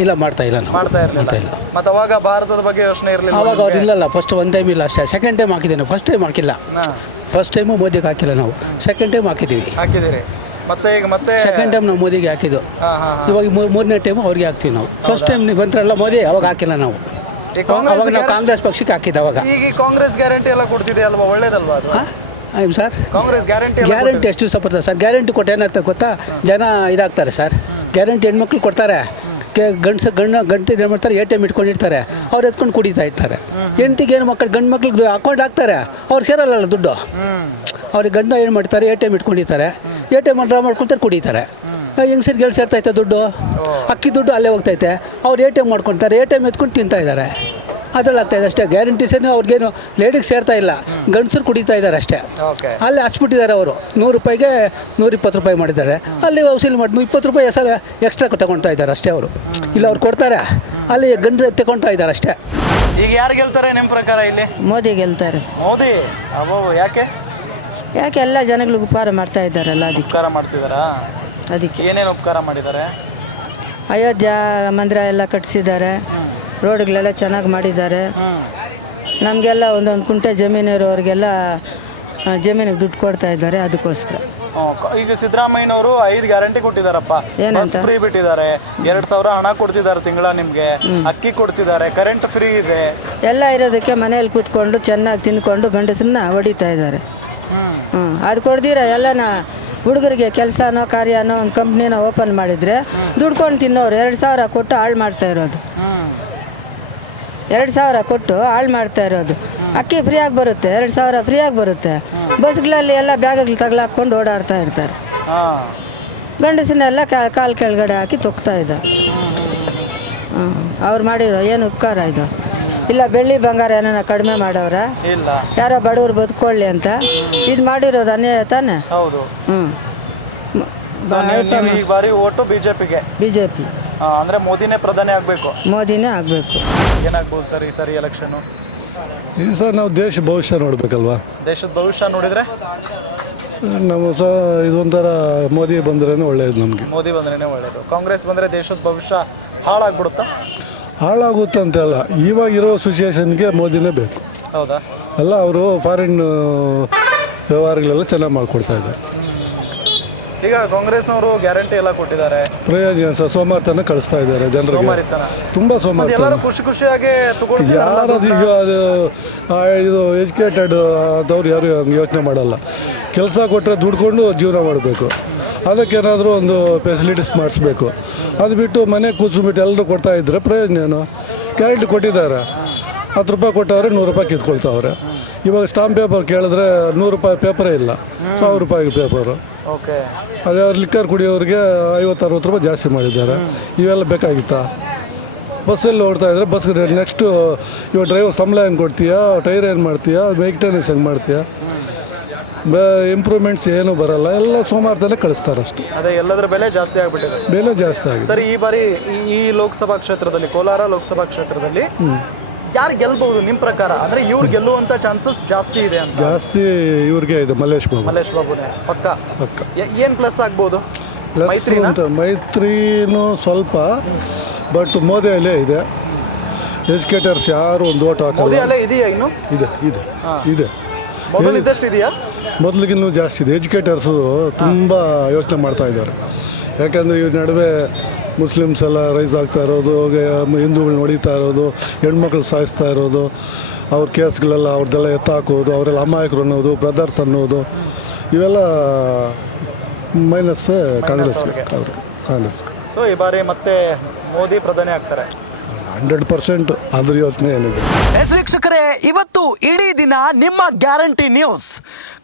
ಇಲ್ಲ ಮಾಡ್ತಾ ಇಲ್ಲ. ಮಾಡ್ತಾ ಇರಲಿಲ್ಲ. ಮತ್ತು ಅವಾಗ ಭಾರತದ ಬಗ್ಗೆ ಯೋಚನೆ ಇರಲಿಲ್ಲ? ಅವಾಗ ಅವ್ರು ಇಲ್ಲ. ಫಸ್ಟ್ ಒನ್ ಟೈಮ್ ಇಲ್ಲ ಅಷ್ಟೇ. ಸೆಕೆಂಡ್ ಟೈಮ್ ಹಾಕಿದ್ದೇನೆ, ಫಸ್ಟ್ ಟೈಮ್ ಹಾಕಿಲ್ಲ. ಫಸ್ಟ್ ಟೈಮು ಮೋದಿಗೆ ಹಾಕಿಲ್ಲ ನಾವು, ಸೆಕೆಂಡ್ ಟೈಮ್ ಹಾಕಿದ್ದೀರಿ. ಮತ್ತೆ ಸೆಕೆಂಡ್ ಟೈಮ್ ನಾವು ಮೋದಿಗೆ ಹಾಕಿದ್ದು. ಇವಾಗ ಮೂರನೇ ಟೈಮು ಅವ್ರಿಗೆ ಹಾಕ್ತೀವಿ ನಾವು. ಫಸ್ಟ್ ಟೈಮ್ ನೀವು ಬಂದ್ರಲ್ಲ ಮೋದಿ, ಅವಾಗ ಹಾಕಿಲ್ಲ ನಾವು. ಅವಾಗ ನಾವು ಕಾಂಗ್ರೆಸ್ ಪಕ್ಷಕ್ಕೆ ಹಾಕಿದ್ದು. ಅವಾಗ ಈಗ ಕಾಂಗ್ರೆಸ್ ಗ್ಯಾರಂಟಿ ಎಲ್ಲ ಕೊಡ್ತಿದೆ ಅಲ್ವಾ, ಒಳ್ಳೇದಲ್ವಾ ಅದು? ಸರ್, ಕಾಂಗ್ರೆಸ್ ಗ್ಯಾರಂಟಿ ಎಷ್ಟು ದಿವಸ ಬರ್ತದೆ ಸರ್? ಗ್ಯಾರಂಟಿ ಕೊಟ್ಟು ಏನಾಗ್ತದೆ ಗೊತ್ತಾ, ಜನ ಇದಾಗ್ತಾರೆ ಸರ್. ಗ್ಯಾರಂಟಿ ಹೆಣ್ಮಕ್ಳು ಕೊಡ್ತಾರೆ, ಗಂಟು ಏನು ಮಾಡ್ತಾರೆ, ATM ಇಟ್ಕೊಂಡಿರ್ತಾರೆ, ಅವ್ರು ಎತ್ಕೊಂಡು ಕುಡಿತಾ ಇರ್ತಾರೆ. ಹೆಂಡ್ತಿಗೆ ಏನು ಗಂಡು ಮಕ್ಳಿಗೆ ಅಕೌಂಟ್ ಹಾಕ್ತಾರೆ, ಅವ್ರು ಸೇರಲ್ಲ ದುಡ್ಡು. ಅವ್ರಿಗೆ ಗಂಡ ಏನು ಮಾಡ್ತಾರೆ, ATM ಇಟ್ಕೊಂಡಿರ್ತಾರೆ, ATM ಡ್ರಾ ಮಾಡ್ಕೊಳ್ತಾರೆ, ಕುಡಿತಾರೆ. ಹೆಂಗಸರಿಗೆ ಎಲ್ಲಿ ಸೇರ್ತೈತೆ ದುಡ್ಡು? ಅಕ್ಕಿ ದುಡ್ಡು ಅಲ್ಲೇ ಹೋಗ್ತೈತೆ. ಅವ್ರು ATM ಮಾಡ್ಕೊಳ್ತಾರೆ, ATM ಎತ್ಕೊಂಡು ತಿಂತಾ ಇದ್ದಾರೆ. ಅದ್ರಲ್ಲಿ ಆಗ್ತಾಯಿದೆ ಅಷ್ಟೇ. ಗ್ಯಾರಂಟೀಸೇನು ಅವ್ರಿಗೇನು ಲೇಡಿಗೆ ಸೇರ್ತಾ ಇಲ್ಲ, ಗಂಡಸರು ಕುಡಿತಾ ಇದ್ದಾರೆ ಅಷ್ಟೇ. ಅಲ್ಲಿ ಹಚ್ಬಿಟ್ಟಿದ್ದಾರೆ ಅವರು. 100 ರೂಪಾಯಿಗೆ 120 ರೂಪಾಯಿ ಮಾಡಿದ್ದಾರೆ. ಅಲ್ಲಿ ವಸೂಲಿ ಮಾಡಿ 20 ರೂಪಾಯಿ ಹೆಸರು ಎಕ್ಸ್ಟ್ರಾ ತಗೊಳ್ತಾ ಇದ್ದಾರೆ ಅಷ್ಟೇ ಅವರು. ಇಲ್ಲ ಅವ್ರು ಕೊಡ್ತಾರೆ, ಅಲ್ಲಿ ಗಂಡು ತಗೊಳ್ತಾ ಇದ್ದಾರೆ ಅಷ್ಟೇ. ಈಗ ಯಾರು ಗೆಲ್ತಾರೆ ನಿಮ್ಮ ಪ್ರಕಾರ ಇಲ್ಲಿ? ಮೋದಿ ಗೆಲ್ತಾರೆ. ಮೋದಿ? ಯಾಕೆ ಎಲ್ಲ ಜನಗಳಿಗೆ ಉಪಕಾರ ಮಾಡ್ತಾ ಇದ್ದಾರಲ್ಲ, ಅದಕ್ಕೆ. ಉಪಕಾರ ಮಾಡ್ತಿದ್ದಾರಾ? ಅದಕ್ಕೆ ಏನೇನು ಉಪಕಾರ ಮಾಡಿದ್ದಾರೆ? ಅಯೋಧ್ಯ ಮಂದಿರ ಎಲ್ಲ ಕಟ್ಟಿಸಿದ್ದಾರೆ, ರೋಡ್ಗಳೆಲ್ಲ ಚೆನ್ನಾಗಿ ಮಾಡಿದ್ದಾರೆ. ನಮಗೆಲ್ಲ ಒಂದೊಂದು ಕುಂಟೆ ಜಮೀನು ಇರೋರಿಗೆಲ್ಲ ಜಮೀನಿಗೆ ದುಡ್ಡು ಕೊಡ್ತಾ ಇದ್ದಾರೆ. ಅದಕ್ಕೋಸ್ಕರ ಈಗ ಸಿದ್ದರಾಮಯ್ಯನವರು 5 ಗ್ಯಾರಂಟಿ ಕೊಟ್ಟಿದಾರಪ್ಪ. ಬಸ್ ಫ್ರೀ ಬಿಟ್ಟಿದ್ದಾರೆ, 2,000 ಹಣ ಕೊಡ್ತಿದ್ದಾರೆ ತಿಂಗಳ ನಿಮ್ಗೆ, ಅಕ್ಕಿ ಕೊಡ್ತಿದ್ದಾರೆ, ಕರೆಂಟ್ ಫ್ರೀ ಇದೆ. ಎಲ್ಲ ಇರೋದಕ್ಕೆ ಮನೇಲಿ ಕೂತ್ಕೊಂಡು ಚೆನ್ನಾಗಿ ತಿಂದ್ಕೊಂಡು ಗಂಡಸನ್ನ ಹೊಡಿತಾ ಇದ್ದಾರೆ. ಅದು ಕೊಡ್ದಿರ ಎಲ್ಲನ ಹುಡುಗರಿಗೆ ಕೆಲಸನೋ ಕಾರ್ಯನೋ ಒಂದು ಕಂಪ್ನಿನ ಓಪನ್ ಮಾಡಿದರೆ ದುಡ್ಕೊಂಡು ತಿನ್ನೋರು 2,000 ಕೊಟ್ಟು ಹಾಳು ಮಾಡ್ತಾ ಇರೋದು. 2,000 ಕೊಟ್ಟು ಹಾಳು ಮಾಡ್ತಾ ಇರೋದು. ಅಕ್ಕಿ ಫ್ರೀಯಾಗಿ ಬರುತ್ತೆ, 2,000 ಫ್ರೀಯಾಗಿ ಬರುತ್ತೆ. ಬಸ್ಗಳಲ್ಲಿ ಎಲ್ಲ ಬ್ಯಾಗ್ಗಳು ತಗಲಾಕೊಂಡು ಓಡಾಡ್ತಾ ಇರ್ತಾರೆ. ಗಂಡಸನ್ನೆಲ್ಲ ಕಾಲು ಕೆಳಗಡೆ ಹಾಕಿ ತೊಗ್ತಾ ಇದ್ದಾರೆ. ಅವ್ರು ಮಾಡಿರೋ ಏನು ಉಪಕಾರ ಇದು? ಇಲ್ಲ ಬೆಳ್ಳಿ ಬಂಗಾರ ಏನಾರ ಕಡಿಮೆ ಮಾಡವ್ರ? ಇಲ್ಲ. ಯಾರೋ ಬಡವರು ಬದುಕೊಳ್ಳಿ ಅಂತ ಇದು ಮಾಡಿರೋದು ಅನ್ಯಾಯ ತಾನೆ. ಹೌದು. ಈ ಬಾರಿ ಓಟು ಬಿಜೆಪಿಗೆ. ಬಿಜೆಪಿ ಅಂದ್ರೆ ಮೋದಿನೇ ಪ್ರಧಾನಿ ಆಗಬೇಕು. ಮೋದಿನೇ ಆಗಬೇಕು. ಏನಾಗ್ಬೋದು ಸರ್ ಈ ಸರಿ ಎಲೆಕ್ಷನು? ಈ ಸರ್ ನಾವು ದೇಶ ಭವಿಷ್ಯ ನೋಡಬೇಕಲ್ವಾ? ದೇಶದ ಭವಿಷ್ಯ ನೋಡಿದ್ರೆ ನಾವು ಇದೊಂಥರ ಮೋದಿ ಬಂದ್ರೇ ಒಳ್ಳೆಯದು ನಮಗೆ. ಮೋದಿ ಬಂದ್ರೇ ಒಳ್ಳೆಯದು. ಕಾಂಗ್ರೆಸ್ ಬಂದರೆ ದೇಶದ ಭವಿಷ್ಯ ಹಾಳಾಗ್ಬಿಡುತ್ತಾ? ಹಾಳಾಗುತ್ತೆ ಅಂತಲ್ಲ, ಇವಾಗಿರೋ ಸಿಚುಯೇಷನ್ಗೆ ಮೋದಿನೇ ಬೇಕು. ಹೌದಾ? ಅಲ್ಲ, ಅವರು ಫಾರಿನ್ ವ್ಯವಹಾರಗಳೆಲ್ಲ ಚೆನ್ನಾಗಿ ಮಾಡಿಕೊಡ್ತಾ ಇದ್ದಾರೆ. ಈಗ ಕಾಂಗ್ರೆಸ್ನವರು ಗ್ಯಾರಂಟಿ ಎಲ್ಲ ಕೊಟ್ಟಿದ್ದಾರೆ. ಪ್ರಯೋಜನ ಸರ್, ಸೋಮಾರ್ತನ ಕಳಿಸ್ತಾ ಇದ್ದಾರೆ ಜನರಿಗೆ. ತುಂಬ ಸೋಮಾರ್ತನ. ಖುಷಿ ಖುಷಿಯಾಗಿ ಯಾರು ಈಗ ಇದು ಎಜುಕೇಟೆಡ್ ಆದವ್ರು ಯಾರು ಯೋಚನೆ ಮಾಡಲ್ಲ. ಕೆಲಸ ಕೊಟ್ಟರೆ ದುಡ್ಕೊಂಡು ಜೀವನ ಮಾಡಬೇಕು. ಅದಕ್ಕೇನಾದರೂ ಒಂದು ಫೆಸಿಲಿಟೀಸ್ ಮಾಡಿಸ್ಬೇಕು. ಅದು ಬಿಟ್ಟು ಮನೆ ಕೂತ್ಬಿಟ್ಟು ಎಲ್ಲರೂ ಕೊಡ್ತಾ ಇದ್ದರೆ ಪ್ರಯೋಜನ ಏನು? ಗ್ಯಾರಂಟಿ ಕೊಟ್ಟಿದ್ದಾರೆ, 10 ರೂಪಾಯಿ ಕೊಟ್ಟವ್ರೆ 100 ರೂಪಾಯಿ ಕಿತ್ಕೊಳ್ತಾವ್ರೆ. ಇವಾಗ ಸ್ಟಾಂಪ್ ಪೇಪರ್ ಕೇಳಿದ್ರೆ 100 ರೂಪಾಯಿ ಪೇಪರೇ ಇಲ್ಲ, 1,000 ರೂಪಾಯಿಗೆ ಪೇಪರು. ಅದೇ ಲಿಕ್ಕರ್ ಕುಡಿಯೋರಿಗೆ 50-60 ರೂಪಾಯಿ ಜಾಸ್ತಿ ಮಾಡಿದ್ದಾರೆ. ಇವೆಲ್ಲ ಬೇಕಾಗಿತ್ತಾ? ಬಸ್ಸಲ್ಲಿ ಓಡ್ತಾ ಇದ್ರೆ ಬಸ್ ನೆಕ್ಸ್ಟು ಇವಾಗ ಡ್ರೈವರ್ ಸಂಬಳ ಏನು ಕೊಡ್ತೀಯಾ, ಟೈರ್ ಏನು ಮಾಡ್ತೀಯಾ, ಮೇಂಟೆನೆನ್ಸ್ ಹೆಂಗೆ ಮಾಡ್ತೀಯಾ? ಇಂಪ್ರೂವ್ಮೆಂಟ್ಸ್ ಏನು ಬರಲ್ಲ, ಎಲ್ಲ ಸೋಮಾರ್ತನೇ ಕಳಿಸ್ತಾರೆ ಅಷ್ಟು. ಅದೇ ಎಲ್ಲದರ ಬೆಲೆ ಜಾಸ್ತಿ ಆಗಿಬಿಟ್ಟಿದೆ. ಬೆಲೆ ಜಾಸ್ತಿ ಆಗಿದೆ. ಸರಿ, ಈ ಬಾರಿ ಈ ಲೋಕಸಭಾ ಕ್ಷೇತ್ರದಲ್ಲಿ, ಕೋಲಾರ ಲೋಕಸಭಾ ಕ್ಷೇತ್ರದಲ್ಲಿ ಯಾರು ಗೆಲ್ಬಹುದು ನಿಮ್ಮ ಪ್ರಕಾರ? ಅಂದ್ರೆ ಇವ್ರು ಗೆಲ್ಲುವಂತ ಚಾನ್ಸಸ್ ಜಾಸ್ತಿ ಇದೆ ಅಂತ. ಜಾಸ್ತಿ ಇವ್ರಿಗೆ ಇದೆ, ಮಲ್ಲೇಶ್ ಬಾಬುನೇ ಪಕ್ಕ. ಏನು ಪ್ಲಸ್ ಆಗ್ಬೋದು? ಮೈತ್ರಿನೂ ಸ್ವಲ್ಪ, ಬಟ್ ಮೋದಿಯಲ್ಲೇ ಇದೆ. ಎಜುಕೇಟರ್ಸ್ ಯಾರು ಒಂದು ಓಟ್ ಹಾಕಲ್ಲ. ಇದೆಯಾ ಇನ್ನು? ಇದೆ ಇದೆ ಇದೆ. ಮೊದಲಿದ್ದಷ್ಟು ಇದೆಯಾ? ಮೊದಲಿಗಿನ್ನೂ ಜಾಸ್ತಿ ಇದೆ. ಎಜುಕೇಟರ್ಸು ತುಂಬ ಯೋಚನೆ ಮಾಡ್ತಾ ಇದ್ದಾರೆ. ಯಾಕಂದರೆ ಈ ನಡುವೆ ಮುಸ್ಲಿಮ್ಸ್ ಎಲ್ಲ ರೈಸ್ ಆಗ್ತಾ ಇರೋದು, ಹಿಂದೂಗಳನ್ನ ಹೊಡಿತಾ ಇರೋದು, ಹೆಣ್ಮಕ್ಳು ಸಾಯಿಸ್ತಾ ಇರೋದು, ಅವ್ರ ಕೇಸ್ಗಳೆಲ್ಲ ಅವ್ರದ್ದೆಲ್ಲ ಎತ್ತಾಕೋದು, ಅವರೆಲ್ಲ ಅಮಾಯಕರು ಅನ್ನೋದು, ಬ್ರದರ್ಸ್ ಅನ್ನೋದು, ಇವೆಲ್ಲ ಮೈನಸ್ ಕಾಂಗ್ರೆಸ್ಗೆ. ಕಾಂಗ್ರೆಸ್. ಸೊ ಈ ಬಾರಿ ಮತ್ತೆ ಮೋದಿ ಪ್ರಧಾನಿ ಆಗ್ತಾರೆ 100%. ಅದ್ರ ಯೋಚನೆ ಏನಿದೆ. ಎಸ್ ವೀಕ್ಷಕರೇ, ಇವತ್ತು ಇಡೀ ದಿನ ನಿಮ್ಮ ಗ್ಯಾರಂಟಿ ನ್ಯೂಸ್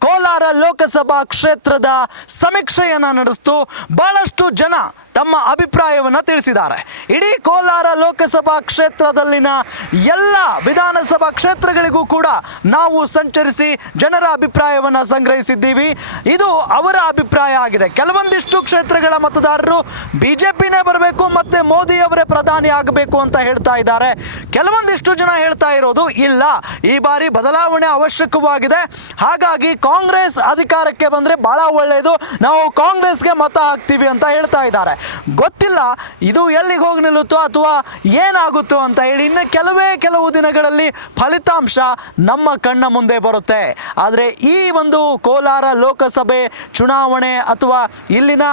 ಕೋಲಾರ ಲೋಕಸಭಾ ಕ್ಷೇತ್ರದ ಸಮೀಕ್ಷೆಯನ್ನು ನಡೆಸಿತು. ಬಹಳಷ್ಟು ಜನ ತಮ್ಮ ಅಭಿಪ್ರಾಯವನ್ನು ತಿಳಿಸಿದ್ದಾರೆ. ಇಡೀ ಕೋಲಾರ ಲೋಕಸಭಾ ಕ್ಷೇತ್ರದಲ್ಲಿನ ಎಲ್ಲ ವಿಧಾನಸಭಾ ಕ್ಷೇತ್ರಗಳಿಗೂ ಕೂಡ ನಾವು ಸಂಚರಿಸಿ ಜನರ ಅಭಿಪ್ರಾಯವನ್ನು ಸಂಗ್ರಹಿಸಿದ್ದೀವಿ. ಇದು ಅವರ ಅಭಿಪ್ರಾಯ ಆಗಿದೆ. ಕೆಲವೊಂದಿಷ್ಟು ಕ್ಷೇತ್ರಗಳ ಮತದಾರರು ಬಿಜೆಪಿನೇ ಬರಬೇಕು ಮತ್ತು ಮೋದಿಯವರೇ ಪ್ರಧಾನಿ ಆಗಬೇಕು ಅಂತ ಹೇಳ್ತಾ ಇದ್ದಾರೆ. ಕೆಲವೊಂದಿಷ್ಟು ಜನ ಹೇಳ್ತಾ ಇರೋದು ಇಲ್ಲ, ಈ ಬಾರಿ ಬದಲಾವಣೆ ಅವಶ್ಯಕವಾಗಿದೆ, ಹಾಗಾಗಿ ಕಾಂಗ್ರೆಸ್ ಅಧಿಕಾರಕ್ಕೆ ಬಂದರೆ ಭಾಳ ಒಳ್ಳೆಯದು, ನಾವು ಕಾಂಗ್ರೆಸ್ಗೆ ಮತ ಹಾಕ್ತೀವಿ ಅಂತ ಹೇಳ್ತಾ ಇದ್ದಾರೆ. ಗೊತ್ತಿಲ್ಲ ಇದು ಎಲ್ಲಿಗೆ ಹೋಗಿ ನಿಲ್ಲುತ್ತೋ ಅಥವಾ ಏನಾಗುತ್ತೋ ಅಂತ ಹೇಳಿ. ಇನ್ನು ಕೆಲವು ದಿನಗಳಲ್ಲಿ ಫಲಿತಾಂಶ ನಮ್ಮ ಕಣ್ಣ ಮುಂದೆ ಬರುತ್ತೆ. ಆದರೆ ಈ ಒಂದು ಕೋಲಾರ ಲೋಕಸಭೆ ಚುನಾವಣೆ ಅಥವಾ ಇಲ್ಲಿನ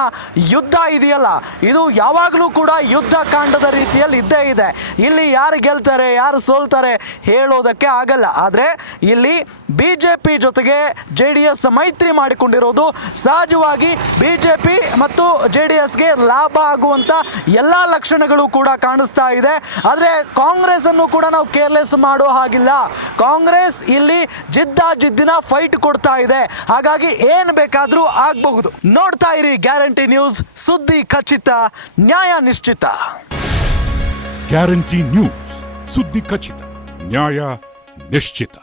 ಯುದ್ಧ ಇದೆಯಲ್ಲ, ಇದು ಯಾವಾಗಲೂ ಕೂಡ ಯುದ್ಧ ಕಾಂಡದ ರೀತಿಯಲ್ಲಿ ಇದ್ದೇ ಇದೆ. ಇಲ್ಲಿ ಯಾರು ಗೆಲ್ತಾರೆ ಯಾರು ಸೋಲ್ತಾರೆ ಹೇಳೋದಕ್ಕೆ ಆಗಲ್ಲ. ಆದರೆ ಇಲ್ಲಿ ಬಿಜೆಪಿ ಜೊತೆಗೆ JDS ಮೈತ್ರಿ ಮಾಡಿಕೊಂಡಿರೋದು ಸಹಜವಾಗಿ ಬಿಜೆಪಿ ಮತ್ತು JDSಗೆ ಲಾಭ ಆಗುವಂಥ ಎಲ್ಲ ಲಕ್ಷಣಗಳು ಕೂಡ ಕಾಣಿಸ್ತಾ ಇದೆ. ಆದರೆ ಕಾಂಗ್ರೆಸ್ ಅನ್ನು ಕೂಡ ನಾವು ಕೇರ್ಲೆಸ್ ಮಾಡೋ ಹಾಗಿಲ್ಲ. ಕಾಂಗ್ರೆಸ್ ಇಲ್ಲಿ ಜಿದ್ದಿನ ಫೈಟ್ ಕೊಡ್ತಾ ಇದೆ. ಹಾಗಾಗಿ ಏನು ಬೇಕಾದರೂ ಆಗಬಹುದು. ನೋಡ್ತಾ ಇರಿ ಗ್ಯಾರಂಟಿ ನ್ಯೂಸ್, ಸುದ್ದಿ ಖಚಿತ, ನ್ಯಾಯ ನಿಶ್ಚಿತ. ಗ್ಯಾರಂಟಿ ನ್ಯೂಸ್, ಸುದ್ದಿ ಖಚಿತ, ನ್ಯಾಯ ನಿಶ್ಚಿತ.